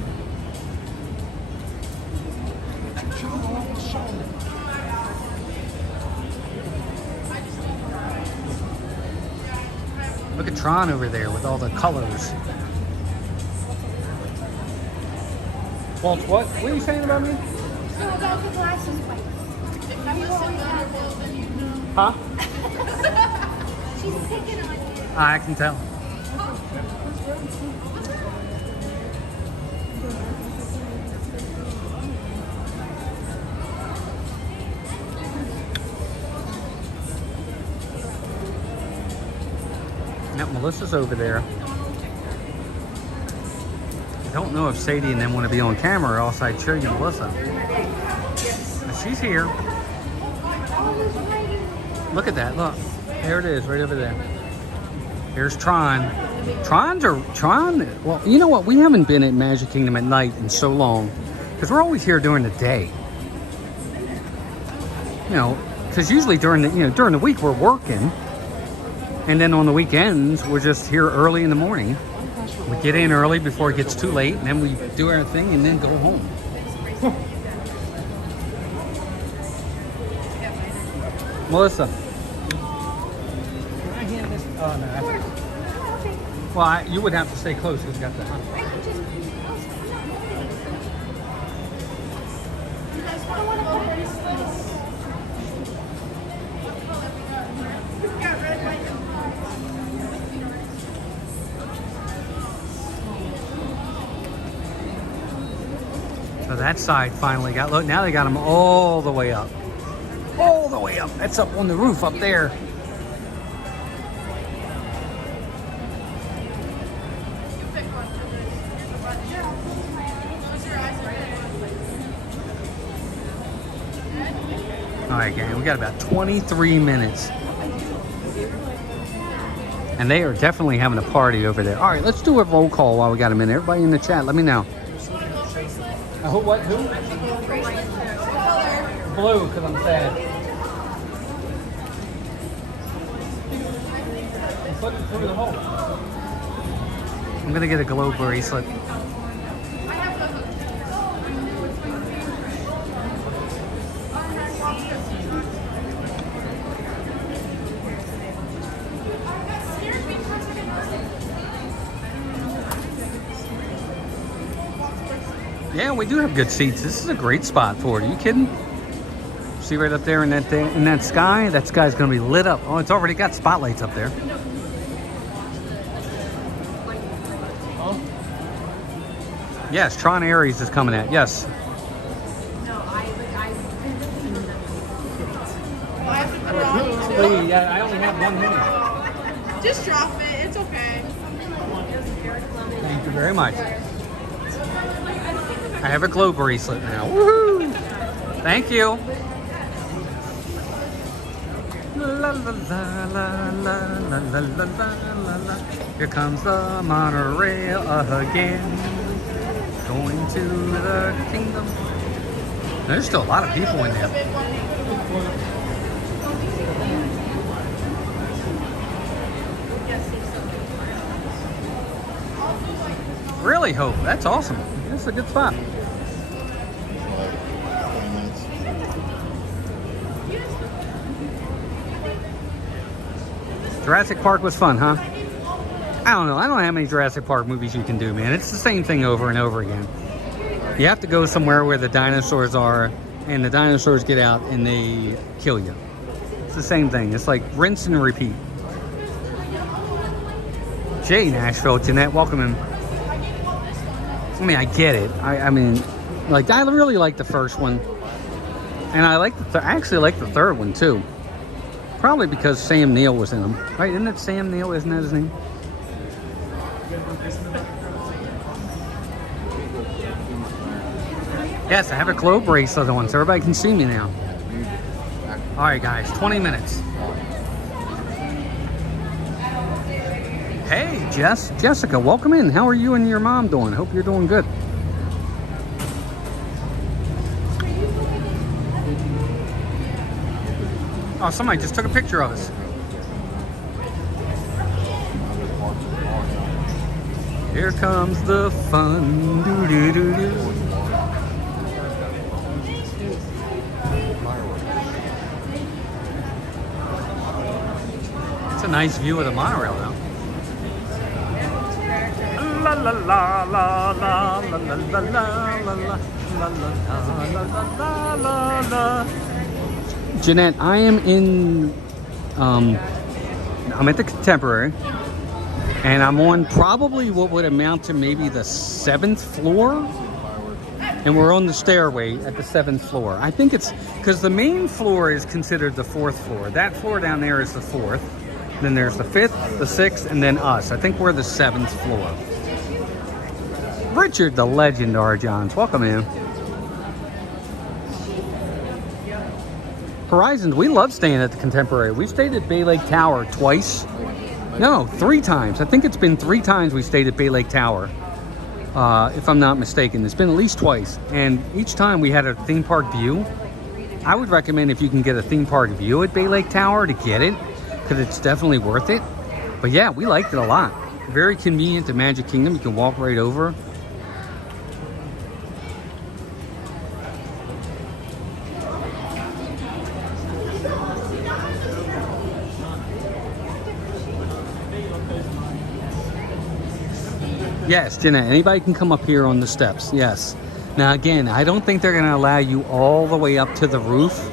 Look at Tron over there with all the colors. Walt, what? What are you saying about me? No, about the glasses place. Huh? She's picking on you. I can tell. Yep, Melissa's over there. I don't know if Sadie and them want to be on camera or else I'd show you Melissa. But she's here. Look at that, look. There it is, right over there. Here's Tron. Tron, well, you know what? We haven't been at Magic Kingdom at night in so long. Because we're always here during the day. You know, because usually during the week we're working. And then on the weekends, we're just here early in the morning. We get in early before it gets too late, and then we do our thing and then go home. Melissa. Can I hand this? Oh, no. Well, you would have to stay close because you got the hunt. So that side finally got, look, now they got them all the way up. All the way up. That's up on the roof up there. All right, gang, we got about 23 minutes. And they are definitely having a party over there. All right, let's do a roll call while we got them in. Everybody in the chat, let me know. What? Who? Blue, because I'm sad. Put it through the hole. I'm going to get a glow bracelet. Yeah, we do have good seats. This is a great spot for it. Are you kidding? See right up there in that sky? That sky's going to be lit up. Oh, it's already got spotlights up there. Oh. Yes, Tron Ares is coming at. Yes. Yeah, I only have 1 minute. Just drop it. It's okay. Thank you very much. I have a glow bracelet now. Woohoo! Thank you. La, la, la, la, la, la, la, la, la. Here comes the monorail again. Going to the kingdom. There's still a lot of people in there. Really, Hope? That's awesome. That's a good spot. Jurassic Park was fun, huh? I don't know. I don't know how many Jurassic Park movies you can do, man. It's the same thing over and over again. You have to go somewhere where the dinosaurs are, and the dinosaurs get out and they kill you. It's the same thing. It's like rinse and repeat. Jay Nashville, Jeanette, welcome in. I mean, I get it. I mean, like, I really like the first one. And I like I actually like the third one, too. Probably because Sam Neill was in them. Right, isn't it Sam Neill? Isn't that his name? Yes, I have a globe bracelet on so everybody can see me now. All right, guys, 20 minutes. Hey, Jessica, welcome in. How are you and your mom doing? Hope you're doing good. Oh, somebody just took a picture of us. Here comes the fun. Doo -doo -doo -doo. It's a nice view of the monorail, though. La la la la la la la la la la la la la. Jeanette, I am in. I'm at the Contemporary, and I'm on probably what would amount to maybe the 7th floor. And we're on the stairway at the 7th floor. I think it's because the main floor is considered the 4th floor. That floor down there is the 4th. Then there's the 5th, the 6th, and then us. I think we're the 7th floor. Richard the Legend R. Johns, welcome in. Horizons, we love staying at the Contemporary. We've stayed at Bay Lake Tower twice. No, 3 times. I think it's been 3 times we stayed at Bay Lake Tower. If I'm not mistaken. It's been at least twice. And each time we had a theme park view. I would recommend if you can get a theme park view at Bay Lake Tower to get it, because it's definitely worth it. But yeah, we liked it a lot. Very convenient to Magic Kingdom. You can walk right over. Yes, Jenna, anybody can come up here on the steps, yes. Now again, I don't think they're gonna allow you all the way up to the roof,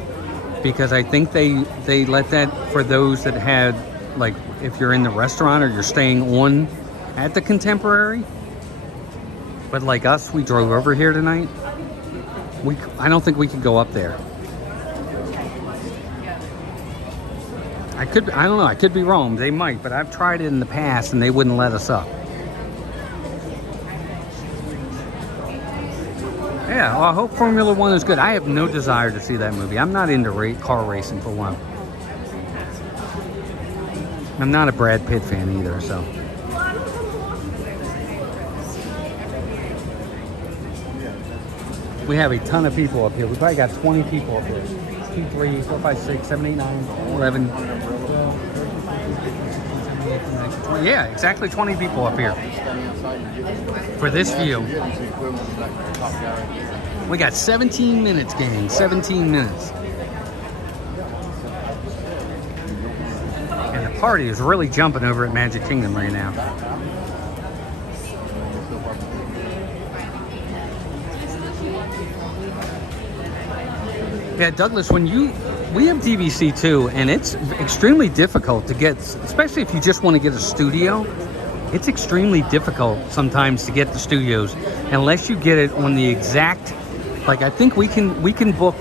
because I think they let that for those that had, like, if you're in the restaurant or you're staying on at the Contemporary. But like us, we drove over here tonight. I don't think we could go up there. I don't know, I could be wrong, they might, but I've tried it in the past and they wouldn't let us up. Yeah, well, I hope Formula One is good. I have no desire to see that movie. I'm not into car racing, for one. I'm not a Brad Pitt fan either, so. We have a ton of people up here. We probably got 20 people up here. 2, 3, 4, 5, 6, 7, 8, 9, 11, 12, 13, 14, 15, 16, 17, 18, 19, 20. Yeah, exactly 20 people up here for this view. We got 17 minutes, gang. 17 minutes. And the party is really jumping over at Magic Kingdom right now. Yeah, Douglas, we have DVC too, and it's extremely difficult to get, especially if you just want to get a studio. It's extremely difficult sometimes to get the studios unless you get it on the exact, like I think we can book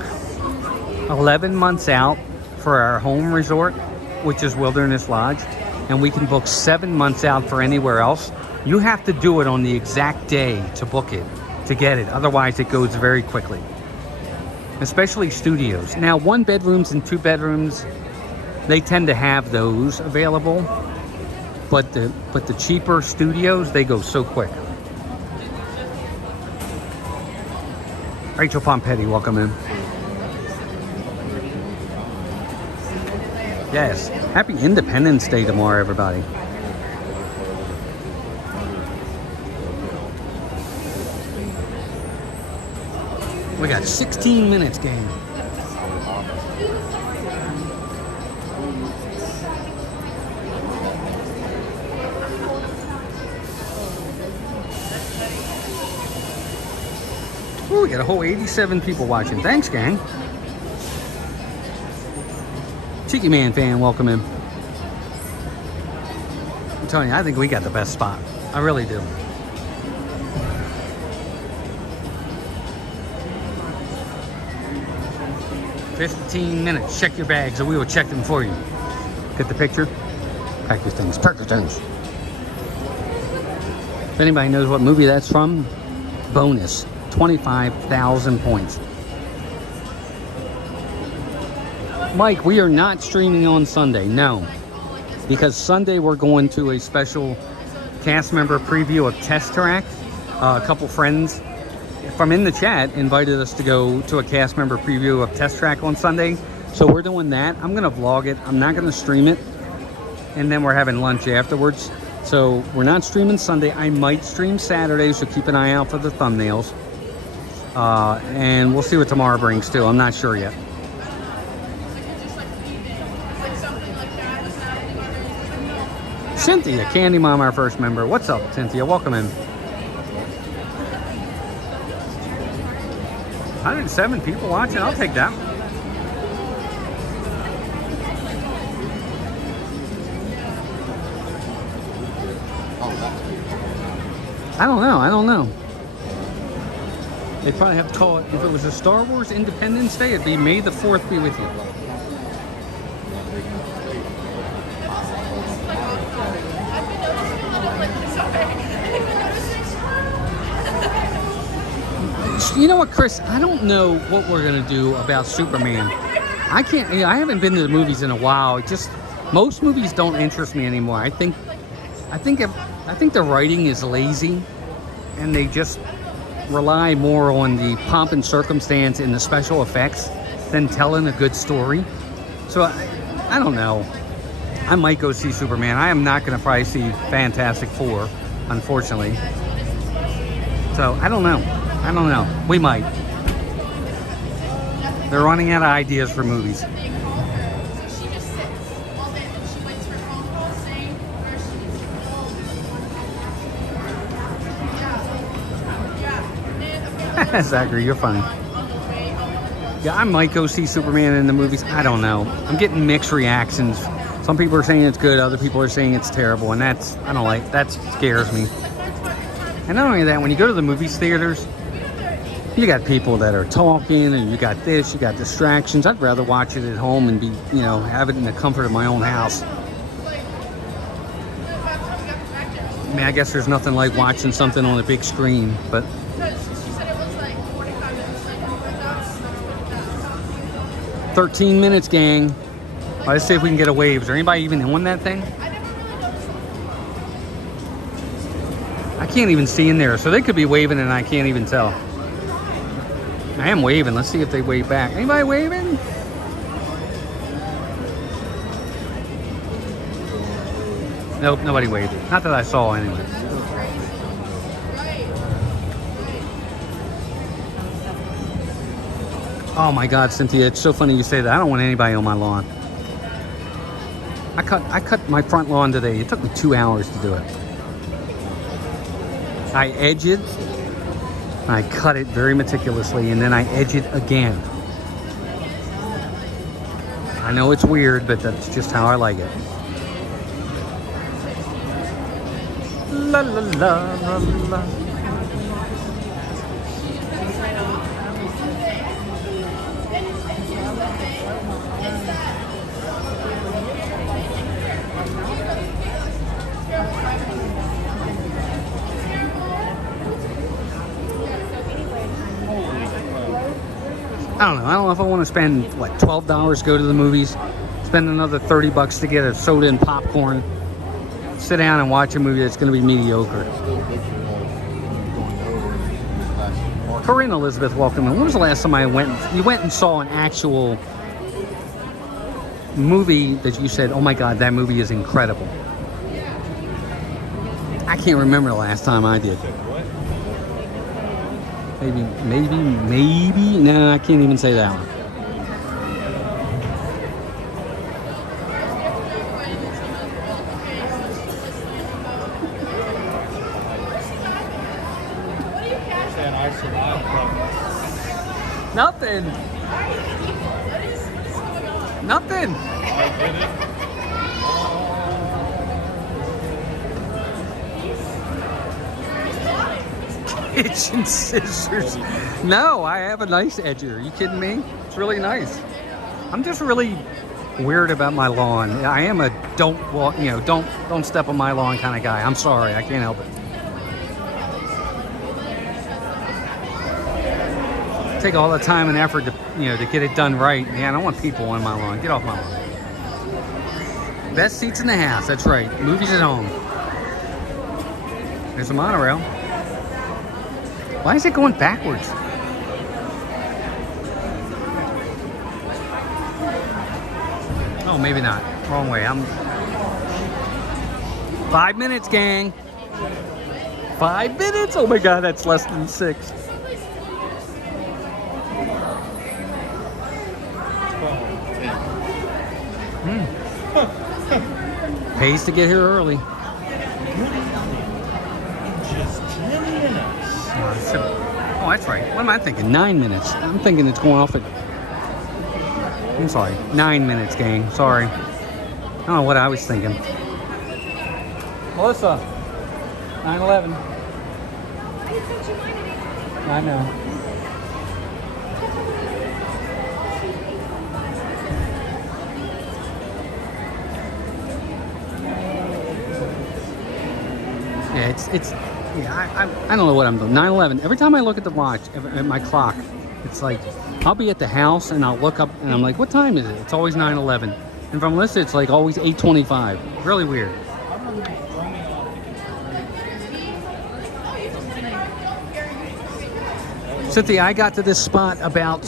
11 months out for our home resort, which is Wilderness Lodge, and we can book 7 months out for anywhere else. You have to do it on the exact day to book it, to get it. Otherwise it goes very quickly. Especially studios. Now 1 bedrooms and 2 bedrooms, they tend to have those available. But the cheaper studios, they go so quick. Rachel Pompetti, welcome in. Yes, happy Independence Day tomorrow, everybody. We got 16 minutes, gang. Ooh, we got a whole 87 people watching. Thanks, gang. Tiki Man fan, welcome in. I'm telling you, I think we got the best spot. I really do. "15 minutes. Check your bags, or we will check them for you." Get the picture? Pack your things. Pack your things. If anybody knows what movie that's from, bonus. 25,000 points. Mike, we are not streaming on Sunday. No. Because Sunday we're going to a special cast member preview of Test Track. A couple friends from in the chat invited us to go to a cast member preview of Test Track on Sunday. So we're doing that. I'm going to vlog it. I'm not going to stream it. And then we're having lunch afterwards. So we're not streaming Sunday. I might stream Saturday, so keep an eye out for the thumbnails. And we'll see what tomorrow brings too. I'm not sure yet. Cynthia, Candy Mom, our first member. What's up, Cynthia? Welcome in. 107 people watching. I'll take that. I don't know. They'd probably have to call it, if it was a Star Wars Independence Day, it'd be May the 4th be with you. You know what, Chris? I don't know what we're gonna do about Superman. I haven't been to the movies in a while. Most movies don't interest me anymore. I think the writing is lazy, and they just rely more on the pomp and circumstance and the special effects than telling a good story. So I don't know. I might go see Superman. I am not gonna probably see Fantastic Four, unfortunately. So I don't know. We might. They're running out of ideas for movies. Zachary, you're funny. Yeah, I might go see Superman in the movies. I don't know. I'm getting mixed reactions. Some people are saying it's good, other people are saying it's terrible, and that scares me. And not only that, when you go to the movies theaters, you got people that are talking, and you got this, you got distractions. I'd rather watch it at home and be, have it in the comfort of my own house. I mean, I guess there's nothing like watching something on a big screen, but 13 minutes, gang. Let's see if we can get a wave. Is there anybody even on that thing? I can't even see in there, so they could be waving and I can't even tell. I am waving. Let's see if they wave back. Anybody waving? Nope, nobody waved. Not that I saw anyway. Oh my God, Cynthia, it's so funny you say that. I don't want anybody on my lawn. I cut my front lawn today. It took me 2 hours to do it. I edge it, I cut it very meticulously, and then I edge it again. I know it's weird, but that's just how I like it. La la la la la. I don't know if I want to spend, what, $12 to go to the movies, spend another $30 to get a soda and popcorn, sit down and watch a movie that's going to be mediocre. Corinne Elizabeth, welcome in. When was the last time you went and saw an actual movie that you said, oh my God, that movie is incredible? I can't remember the last time I did. Maybe. No, I can't even say that one. Nothing. Kitchen scissors. No, I have a nice edger. Are you kidding me? It's really nice. I'm just really weird about my lawn. I am a don't walk, don't step on my lawn kind of guy. I'm sorry, I can't help it. Take all the time and effort to to get it done right. Man, I don't want people on my lawn. Get off my lawn. Best seats in the house. That's right. Movies at home. There's a monorail. Why is it going backwards? Oh, maybe not. Wrong way. 5 minutes, gang. 5 minutes? Oh my God, that's less than 6. Pays to get here early. Just 10 minutes. Oh, that's right. What am I thinking? 9 minutes. I'm thinking it's going off at... I'm sorry. 9 minutes, gang. Sorry. I don't know what I was thinking. Melissa. 9/11. I know. Yeah, I don't know what I'm doing. 9/11. Every time I look at the watch, at my clock, it's like I'll be at the house and I'll look up and I'm like, what time is it? It's always 9/11. And from Melissa, it's like always 8:25. Really weird. Cynthia, I got to this spot about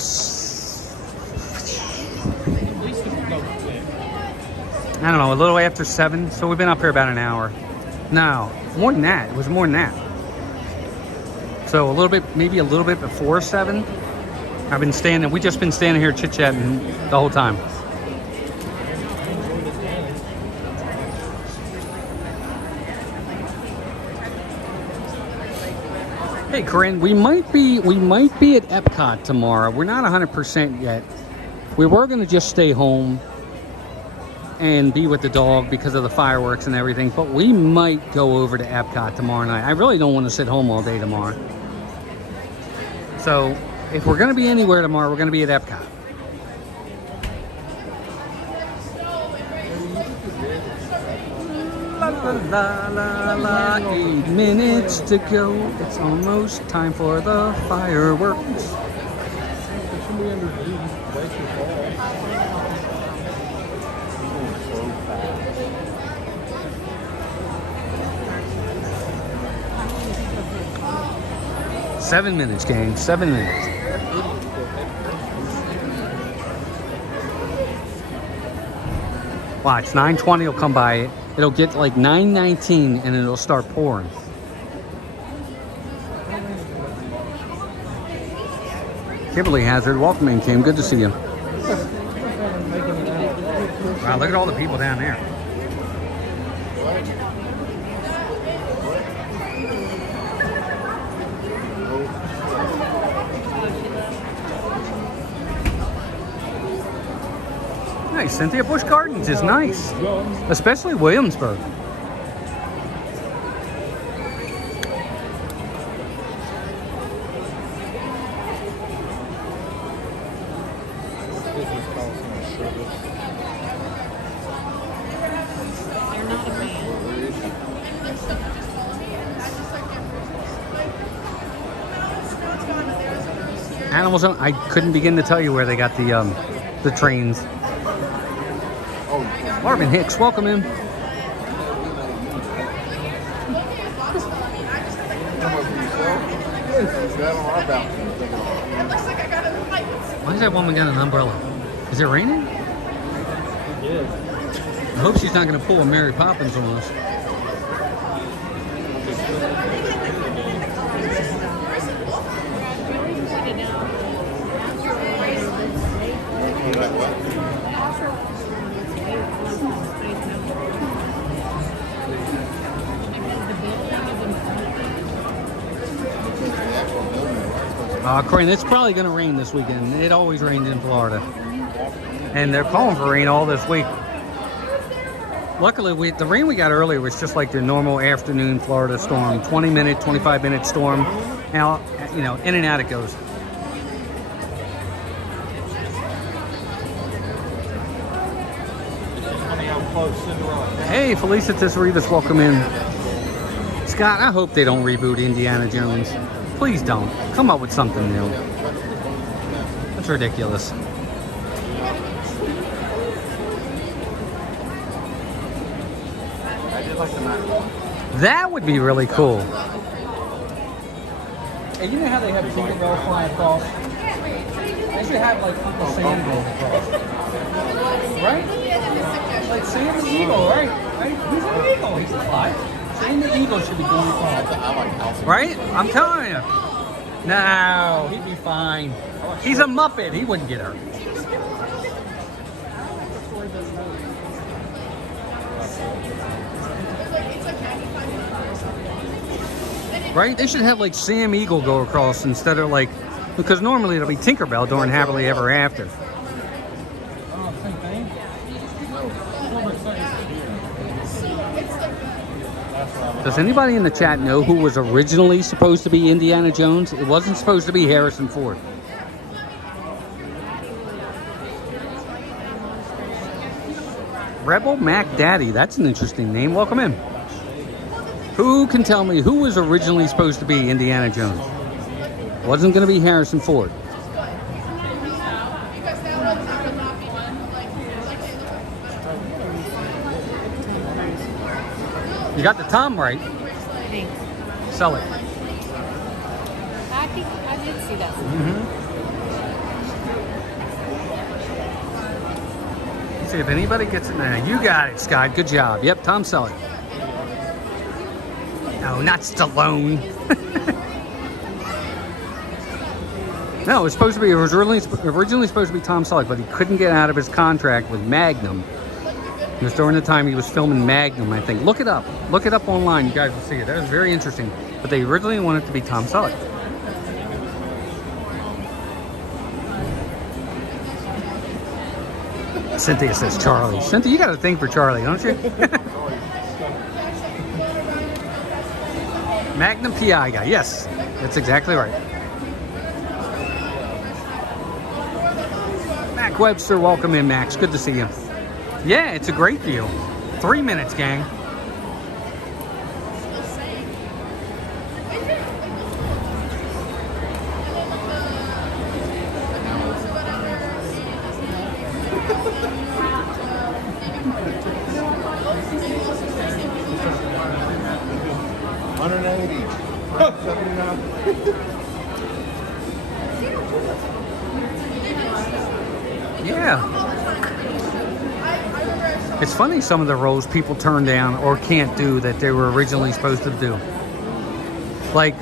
I don't know, a little after 7. So we've been up here about an hour. No, more than that. It was more than that. So a little bit, maybe a little bit before 7. I've been standing, we just been standing here chit-chatting the whole time. Hey, Corinne, we might be at Epcot tomorrow. We're not 100% yet. We were going to just stay home and be with the dog because of the fireworks and everything, but we might go over to Epcot tomorrow night. I really don't want to sit home all day tomorrow. So if we're going to be anywhere tomorrow, we're going to be at Epcot. La la la la, 8 minutes to go. It's almost time for the fireworks. 7 minutes, gang. 7 minutes. Watch, 9:20 will come by. It'll get like 9:19 and it'll start pouring. Kimberly Hazard, welcome in, Kim. Good to see you. Wow, look at all the people down there. Nice. Cynthia, Busch Gardens is nice, especially Williamsburg. Animals, I couldn't begin to tell you where they got the trains. Marvin Hicks, welcome in. Why is that woman got an umbrella? Is it raining? I hope she's not going to pull a Mary Poppins on us. Corinne, it's probably going to rain this weekend. It always rains in Florida. And they're calling for rain all this week. Luckily, the rain we got earlier was just like the normal afternoon Florida storm. 20-minute, 25-minute storm. Now, in and out it goes. close Cinderella. Hey, Felicitas Rivas, welcome in. Scott, I hope they don't reboot Indiana Jones. Please don't. Come up with something new. That's ridiculous. I did like the night. That would be really cool. Hey, you know how they have Tinkerbell fly across? They should have like Uncle Sam go across. Right? Like Sam the Eagle, right? He's an eagle. He's alive. Sam the Eagle should be going across. Right? I'm telling you. No, he'd be fine. He's a Muppet. He wouldn't get hurt. Right? They should have like Sam Eagle go across instead of like, because normally it'll be Tinkerbell during Happily Ever After. Does anybody in the chat know who was originally supposed to be Indiana Jones? It wasn't supposed to be Harrison Ford. Rebel Mac Daddy, that's an interesting name. Welcome in. Who can tell me who was originally supposed to be Indiana Jones? Wasn't going to be Harrison Ford. You got the Tom right. Thanks. Sell it. I think I did see that. Let's see if anybody gets it now. You got it, Scott. Good job. Yep, Tom Selleck. No, not Stallone. No, it was supposed to be originally supposed to be Tom Selleck, but he couldn't get out of his contract with Magnum. It was during the time he was filming Magnum, I think. Look it up. Look it up online. You guys will see it. That was very interesting. But they originally wanted it to be Tom Selleck. Cynthia says Charlie. Cynthia, you got a thing for Charlie, don't you? Magnum PI guy. Yes, that's exactly right. Mac Webster, welcome in, Max. Good to see you. Yeah, it's a great deal. 3 minutes, gang. Yeah. It's funny some of the roles people turn down or can't do that they were originally supposed to do. Like,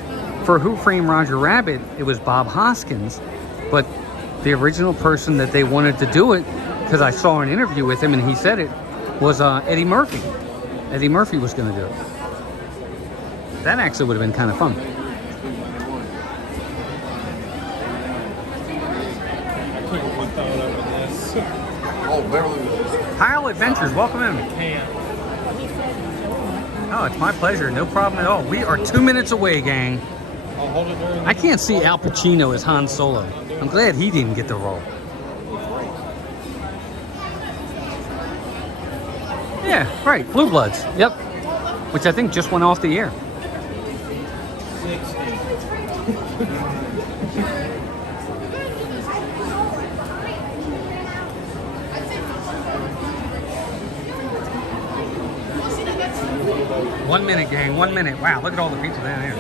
for Who Framed Roger Rabbit, it was Bob Hoskins, but the original person that they wanted to do it, because I saw an interview with him and he said it, was Eddie Murphy. Eddie Murphy was going to do it. That actually would have been kind of fun. Kyle Adventures, welcome in. Oh, it's my pleasure. No problem at all. We are 2 minutes away, gang. I can't see Al Pacino as Han Solo. I'm glad he didn't get the role. Yeah, right. Blue Bloods. Yep. Which I think just went off the air. 1 minute, gang. 1 minute. Wow, look at all the people down here. A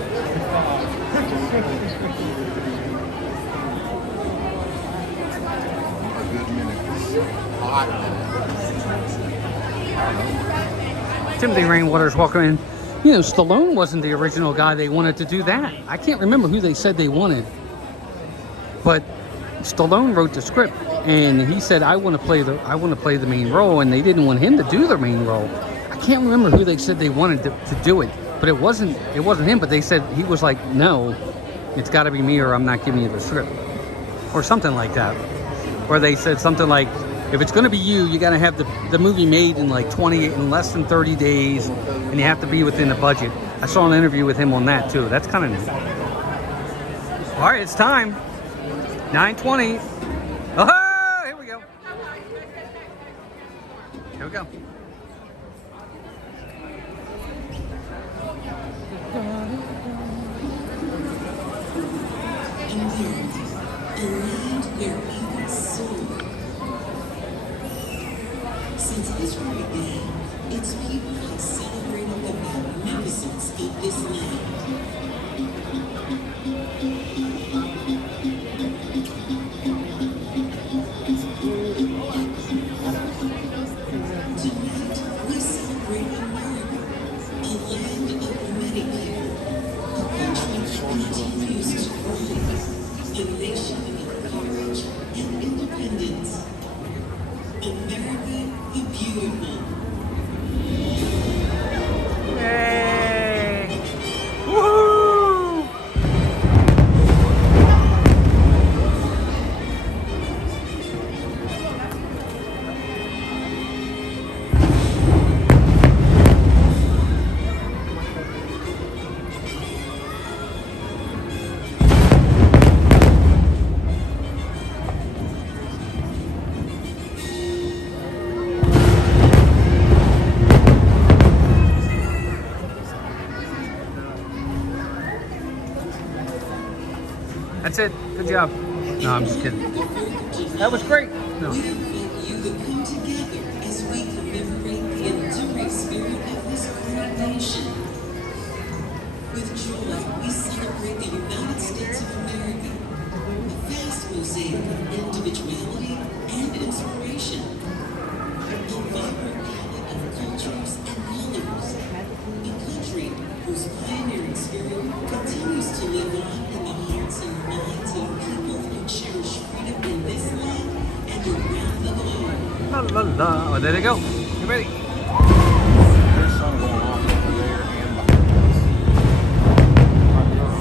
good minute. Hot minute. Timothy Rainwaters, welcome in. You know, Stallone wasn't the original guy they wanted to do that. I can't remember who they said they wanted. But Stallone wrote the script and he said, I want to play the main role, and they didn't want him to do the main role. I can't remember who they said they wanted to do it, but it wasn't him, but they said he was like, no, it's got to be me or I'm not giving you the script, or something like that. Or they said something like, if it's going to be you, you got to have the movie made in like in less than 30 days, and you have to be within the budget. I saw an interview with him on that too. That's kind of neat. All right, it's time. 9:20. Oh, here we go. Here we go. Since history began, its people have celebrated the magnificence of this land. Tonight, we celebrate America, a land of many people, a country that continues to thrive, a nation of courage and independence. America the Beautiful. Yay! Woohoo! That's it. Good job. No, I'm just kidding. That was great. No. We invite you to come together as we commemorate the enduring spirit of this great nation. With joy, we celebrate the United States of America, a vast mosaic of individuality and inspiration, a vibrant palette of cultures and colors, a country whose pioneering spirit continues to live on in the hearts and minds of people who cherish freedom in this land and around the globe. La la la. Oh, there they go. You ready? There's some going on over there and behind us. Right there.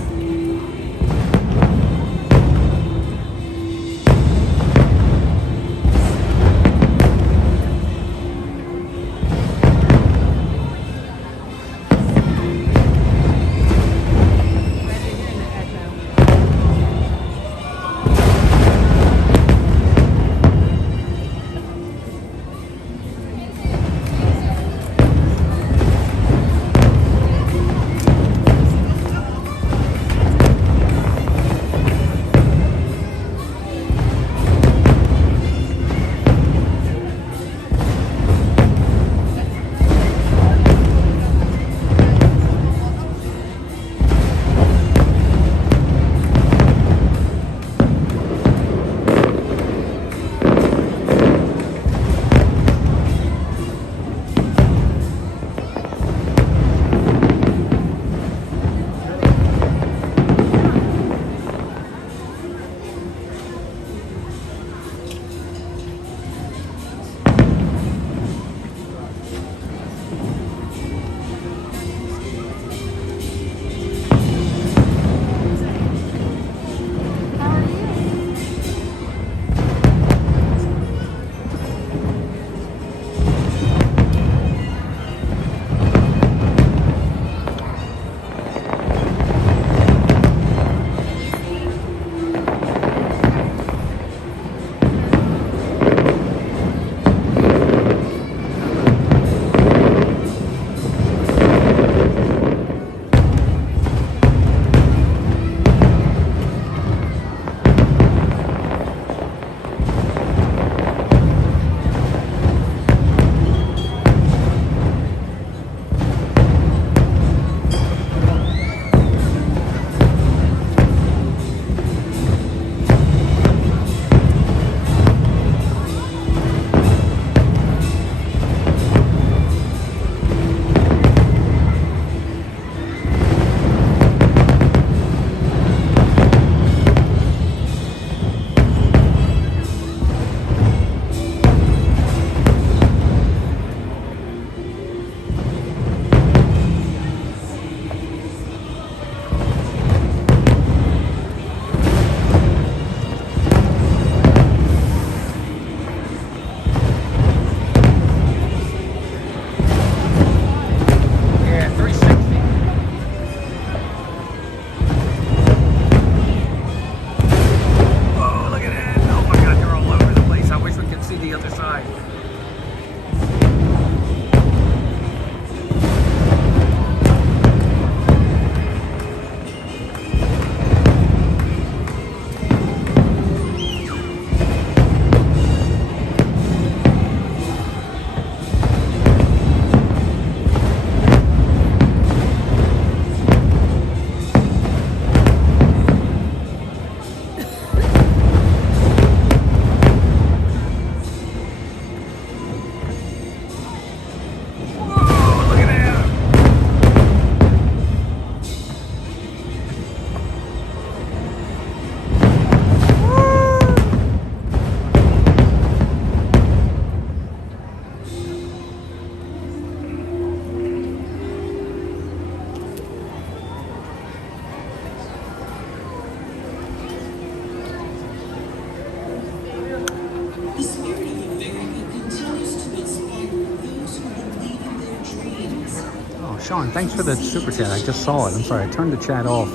Sean, thanks for the super chat. I just saw it. I'm sorry, I turned the chat off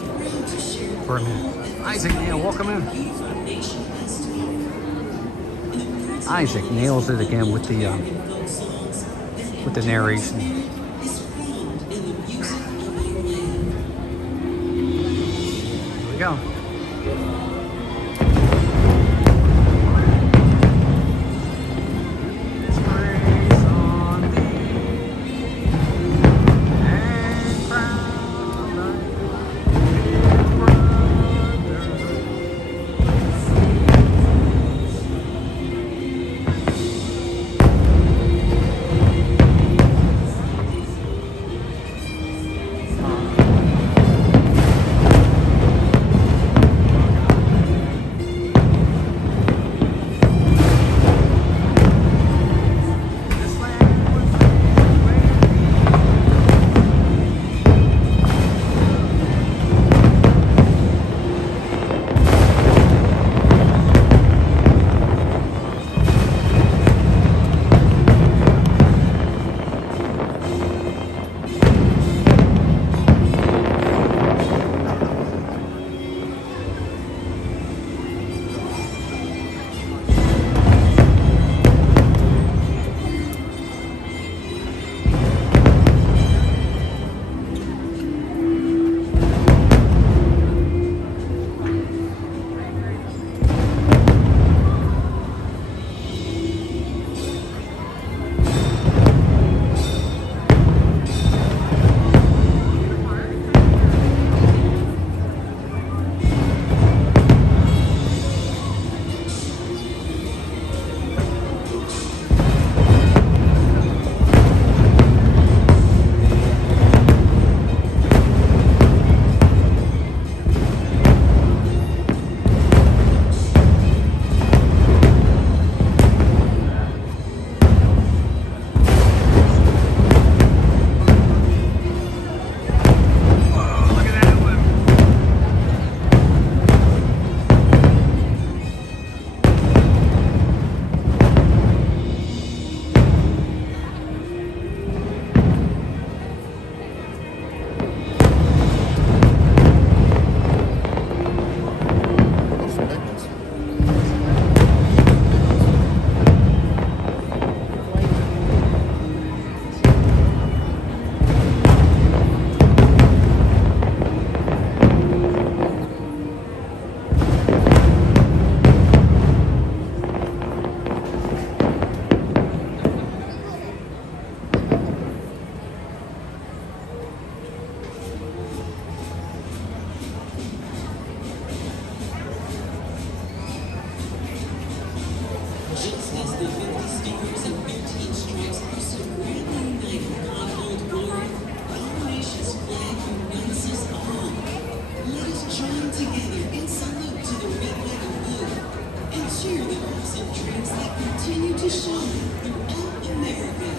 for a minute. Isaac Neil, welcome in. Isaac nails it again with the narration. Here we go. Just as the 50 stars and 13 stripes are so greatly united on Old Glory, our nation's flag unites us all. Let us join together in salute to the red, white, and blue, and cheer the awesome dreams that continue to shine throughout America.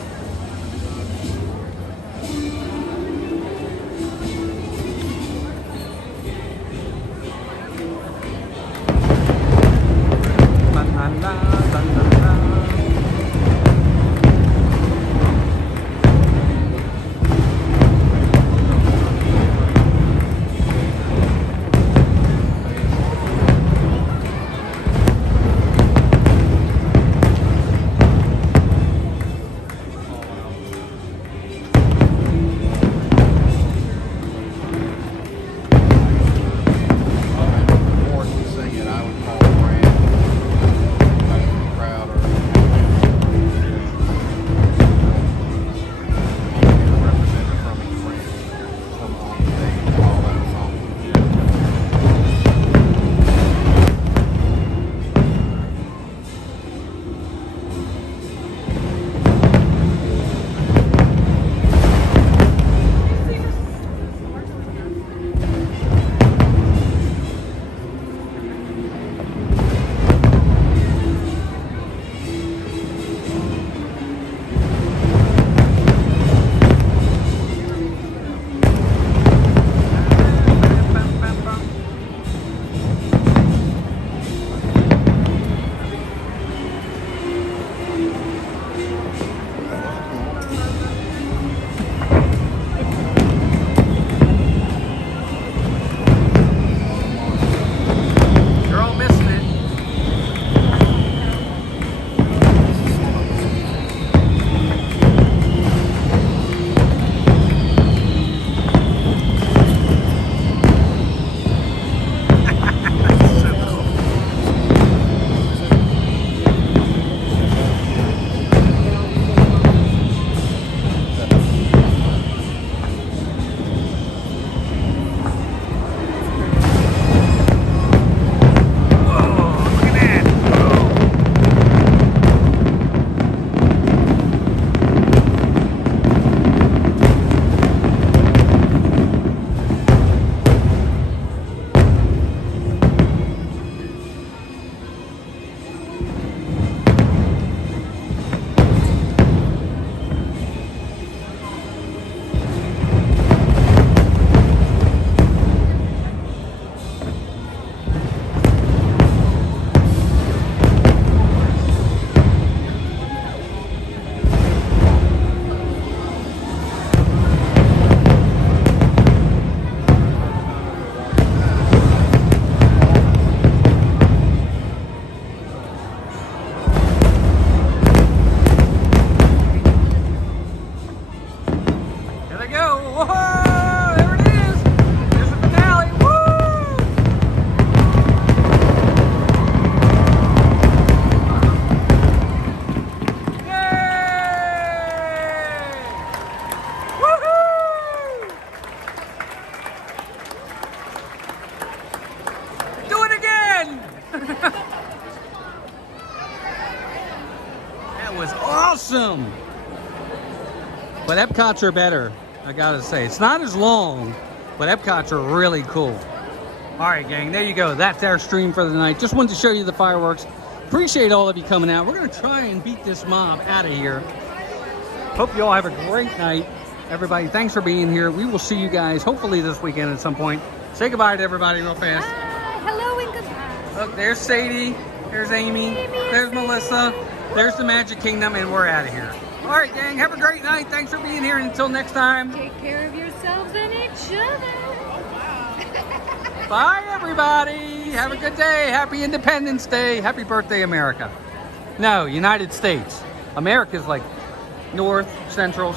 awesome. But Epcot's are better, I gotta say. It's not as long, but Epcot's are really cool. All right, gang, there you go. That's our stream for the night. Just wanted to show you the fireworks. Appreciate all of you coming out. We're gonna try and beat this mob out of here. Hope you all have a great night. Everybody, thanks for being here. We will see you guys hopefully this weekend at some point. Say goodbye to everybody real fast. Hello and goodbye. Look, there's Sadie. There's Amy. There's Melissa. There's the Magic Kingdom, and we're out of here. All right, gang, have a great night. Thanks for being here. And until next time. Take care of yourselves and each other. Bye, everybody. Have a good day. Happy Independence Day. Happy birthday, America. No, United States. America's like North, Central,